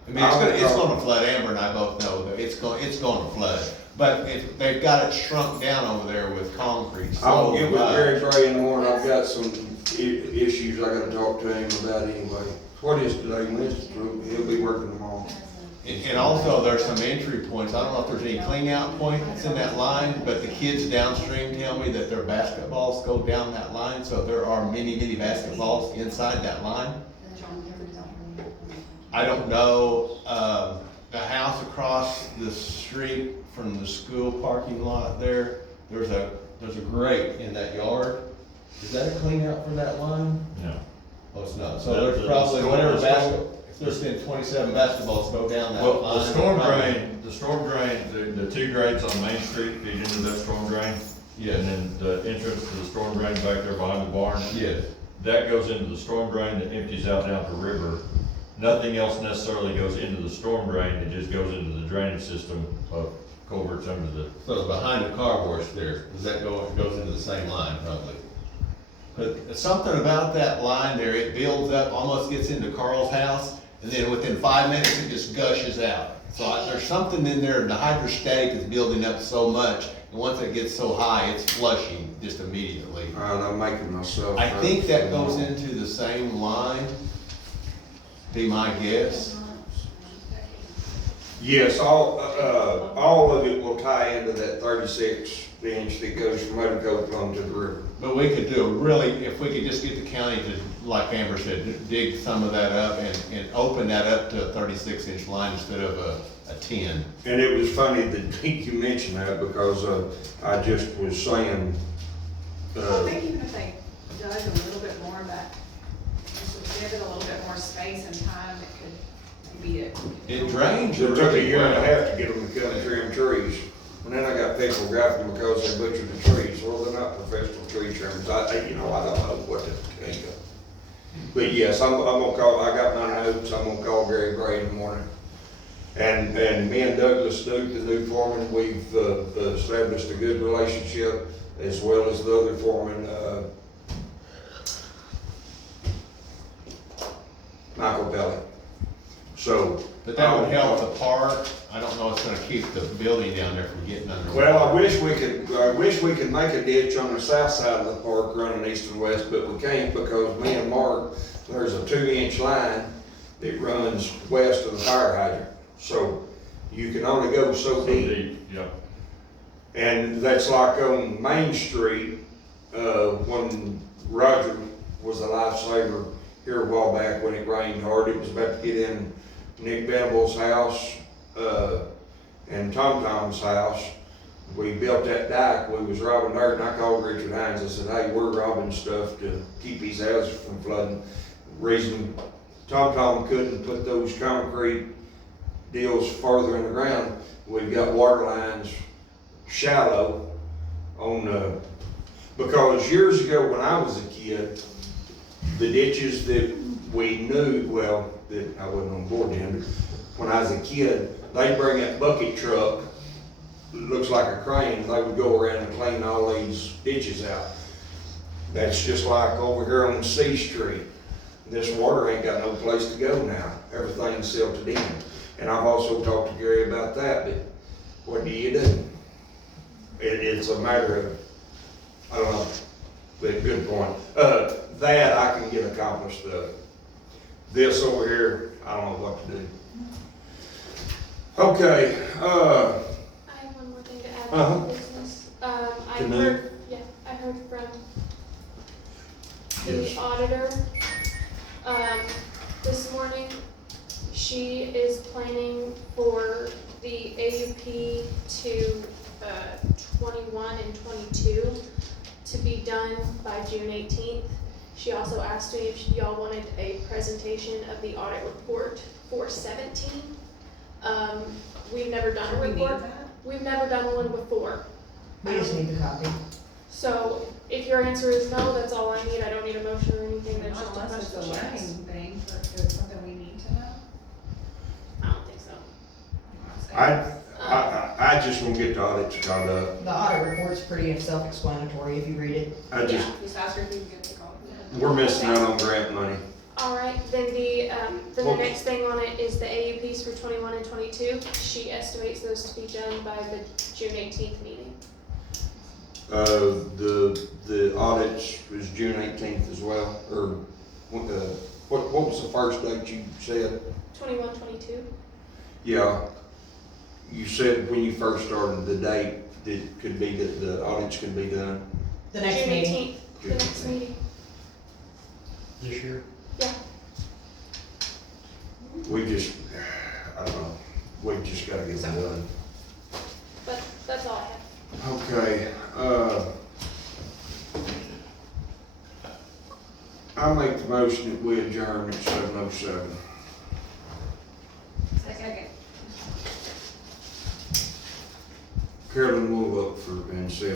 I mean, it's gonna flood. Amber and I both know that it's gonna flood. But they've got it shrunk down over there with concrete. I'll so get with much. Gary Bray in the morning, I've got some issues I gotta talk to him about anyway. What is today, Wednesday? He'll be working tomorrow. And also, there's some entry points, I don't know if there's any clean out points in that line, but the kids downstream tell me that their basketballs go down that line, so there are many basketballs inside that line. I don't know, the house across the street from the school parking lot there, there's a grate in that yard. Is that a clean out for that line? No. Oh, it's not, so The- there's the probably storm- whatever the storm- basket, if there's been 27 basketballs go down that line. Well, the storm drain, the two grates on Main Street feed into that storm drain. Yes. And then the entrance to the storm drain back there behind the barn. Yes. That goes into the storm drain that empties out down the river. Nothing else necessarily goes into the storm drain, it just goes into the drainage system of culverts under the. So it's behind the car wash there, does that goes into the same line probably? But something about that line there, it builds up, almost gets into Carl's house, and then within 5 minutes, it just gushes out. So there's something in there, the hydrostatic is building up so much, and once it gets so high, it's flushing just immediately. All right, I'm making myself. I think that goes into the same line, be my guess. Yes, all of it will tie into that 36 inch that goes from Otico Plum to the river. But we could do really, if we could just get the county to, like Amber said, dig some of that up and open that up to a 36 inch line instead of a a 10. And it was funny that you mentioned that because, I just was saying, I think even if they dug a little bit more, that just would give it a little bit more space and time, it could maybe It drains it took a really year and a well. half to get them to come and trim trees. And then I got people griping because they butchered the trees. Well, they're not professional tree trimmers. I don't know what to think of. But yes, I'm gonna call, I got my notes, I'm gonna call Gary Gray in the morning. And me and Douglas Duke, the new foreman, we've, established a good relationship, as well as the other foreman, Michael Pelly. So. But that would help the park. I don't know if it's gonna keep the building down there from getting underwater. Well, I wish we could make a ditch on the south side of the park running east and west, but we can't because me and Mark, there's a 2-inch line that runs west of the fire hydrant. So you can only go so deep. Yeah. And that's like on Main Street, when Roger was a lifesaver here a while back when it rained hard, it was about to get in Nick Venable's house, and Tom Tom's house. We built that dike, we was robbing dirt, and I called Richard Hines, I said, hey, we're robbing stuff to keep his house from flooding. Reason Tom couldn't put those concrete deals farther in the ground, we've got water lines shallow on, because years ago when I was a kid, the ditches that we knew, well, that I wasn't on board then, but when I was a kid, they'd bring that bucket truck, it looks like a crane, they would go around and clean all these ditches out. That's just like over here on C Street. This water ain't got no place to go now. Everything's silted in. And I've also talked to Gary about that, but what do you do? It's a matter of, I don't know, but good point. That I can get accomplished. This over here, I don't know what to do. Okay, I have one more thing to add to the business. I Can heard from the Yes. auditor, this morning. She is planning for the AUP to, 21 and 22 to be done by June 18th. She also asked me if y'all wanted a presentation of the audit report for 17. We've never done a Do we need report. that? We've never done one before. We just need the copy. So if your answer is no, that's all I need. I don't need a motion or anything. That's just a Unless it's a question. learning thing, or if it's something we need to know. I don't think so. I just want to get the audits caught up. The audit report's pretty self-explanatory if you read it. I just, Just ask her if you can get the call. we're missing out on grant money. All right, then the Well- next thing on it is the AUPs for 21 and 22. She estimates those to be done by the June 18th meeting. The audits was June 18th as well, or what was the first date you said? 21, 22. Yeah, you said when you first started, the date that could be, that the audits could be done. The next June meeting. 18th, the next meeting. This year? Yeah. We just, I don't know, we just gotta get them done. But that's all I have. Okay, I make the motion that we adjourn at 7:07. Second. Carolyn, move up for, and say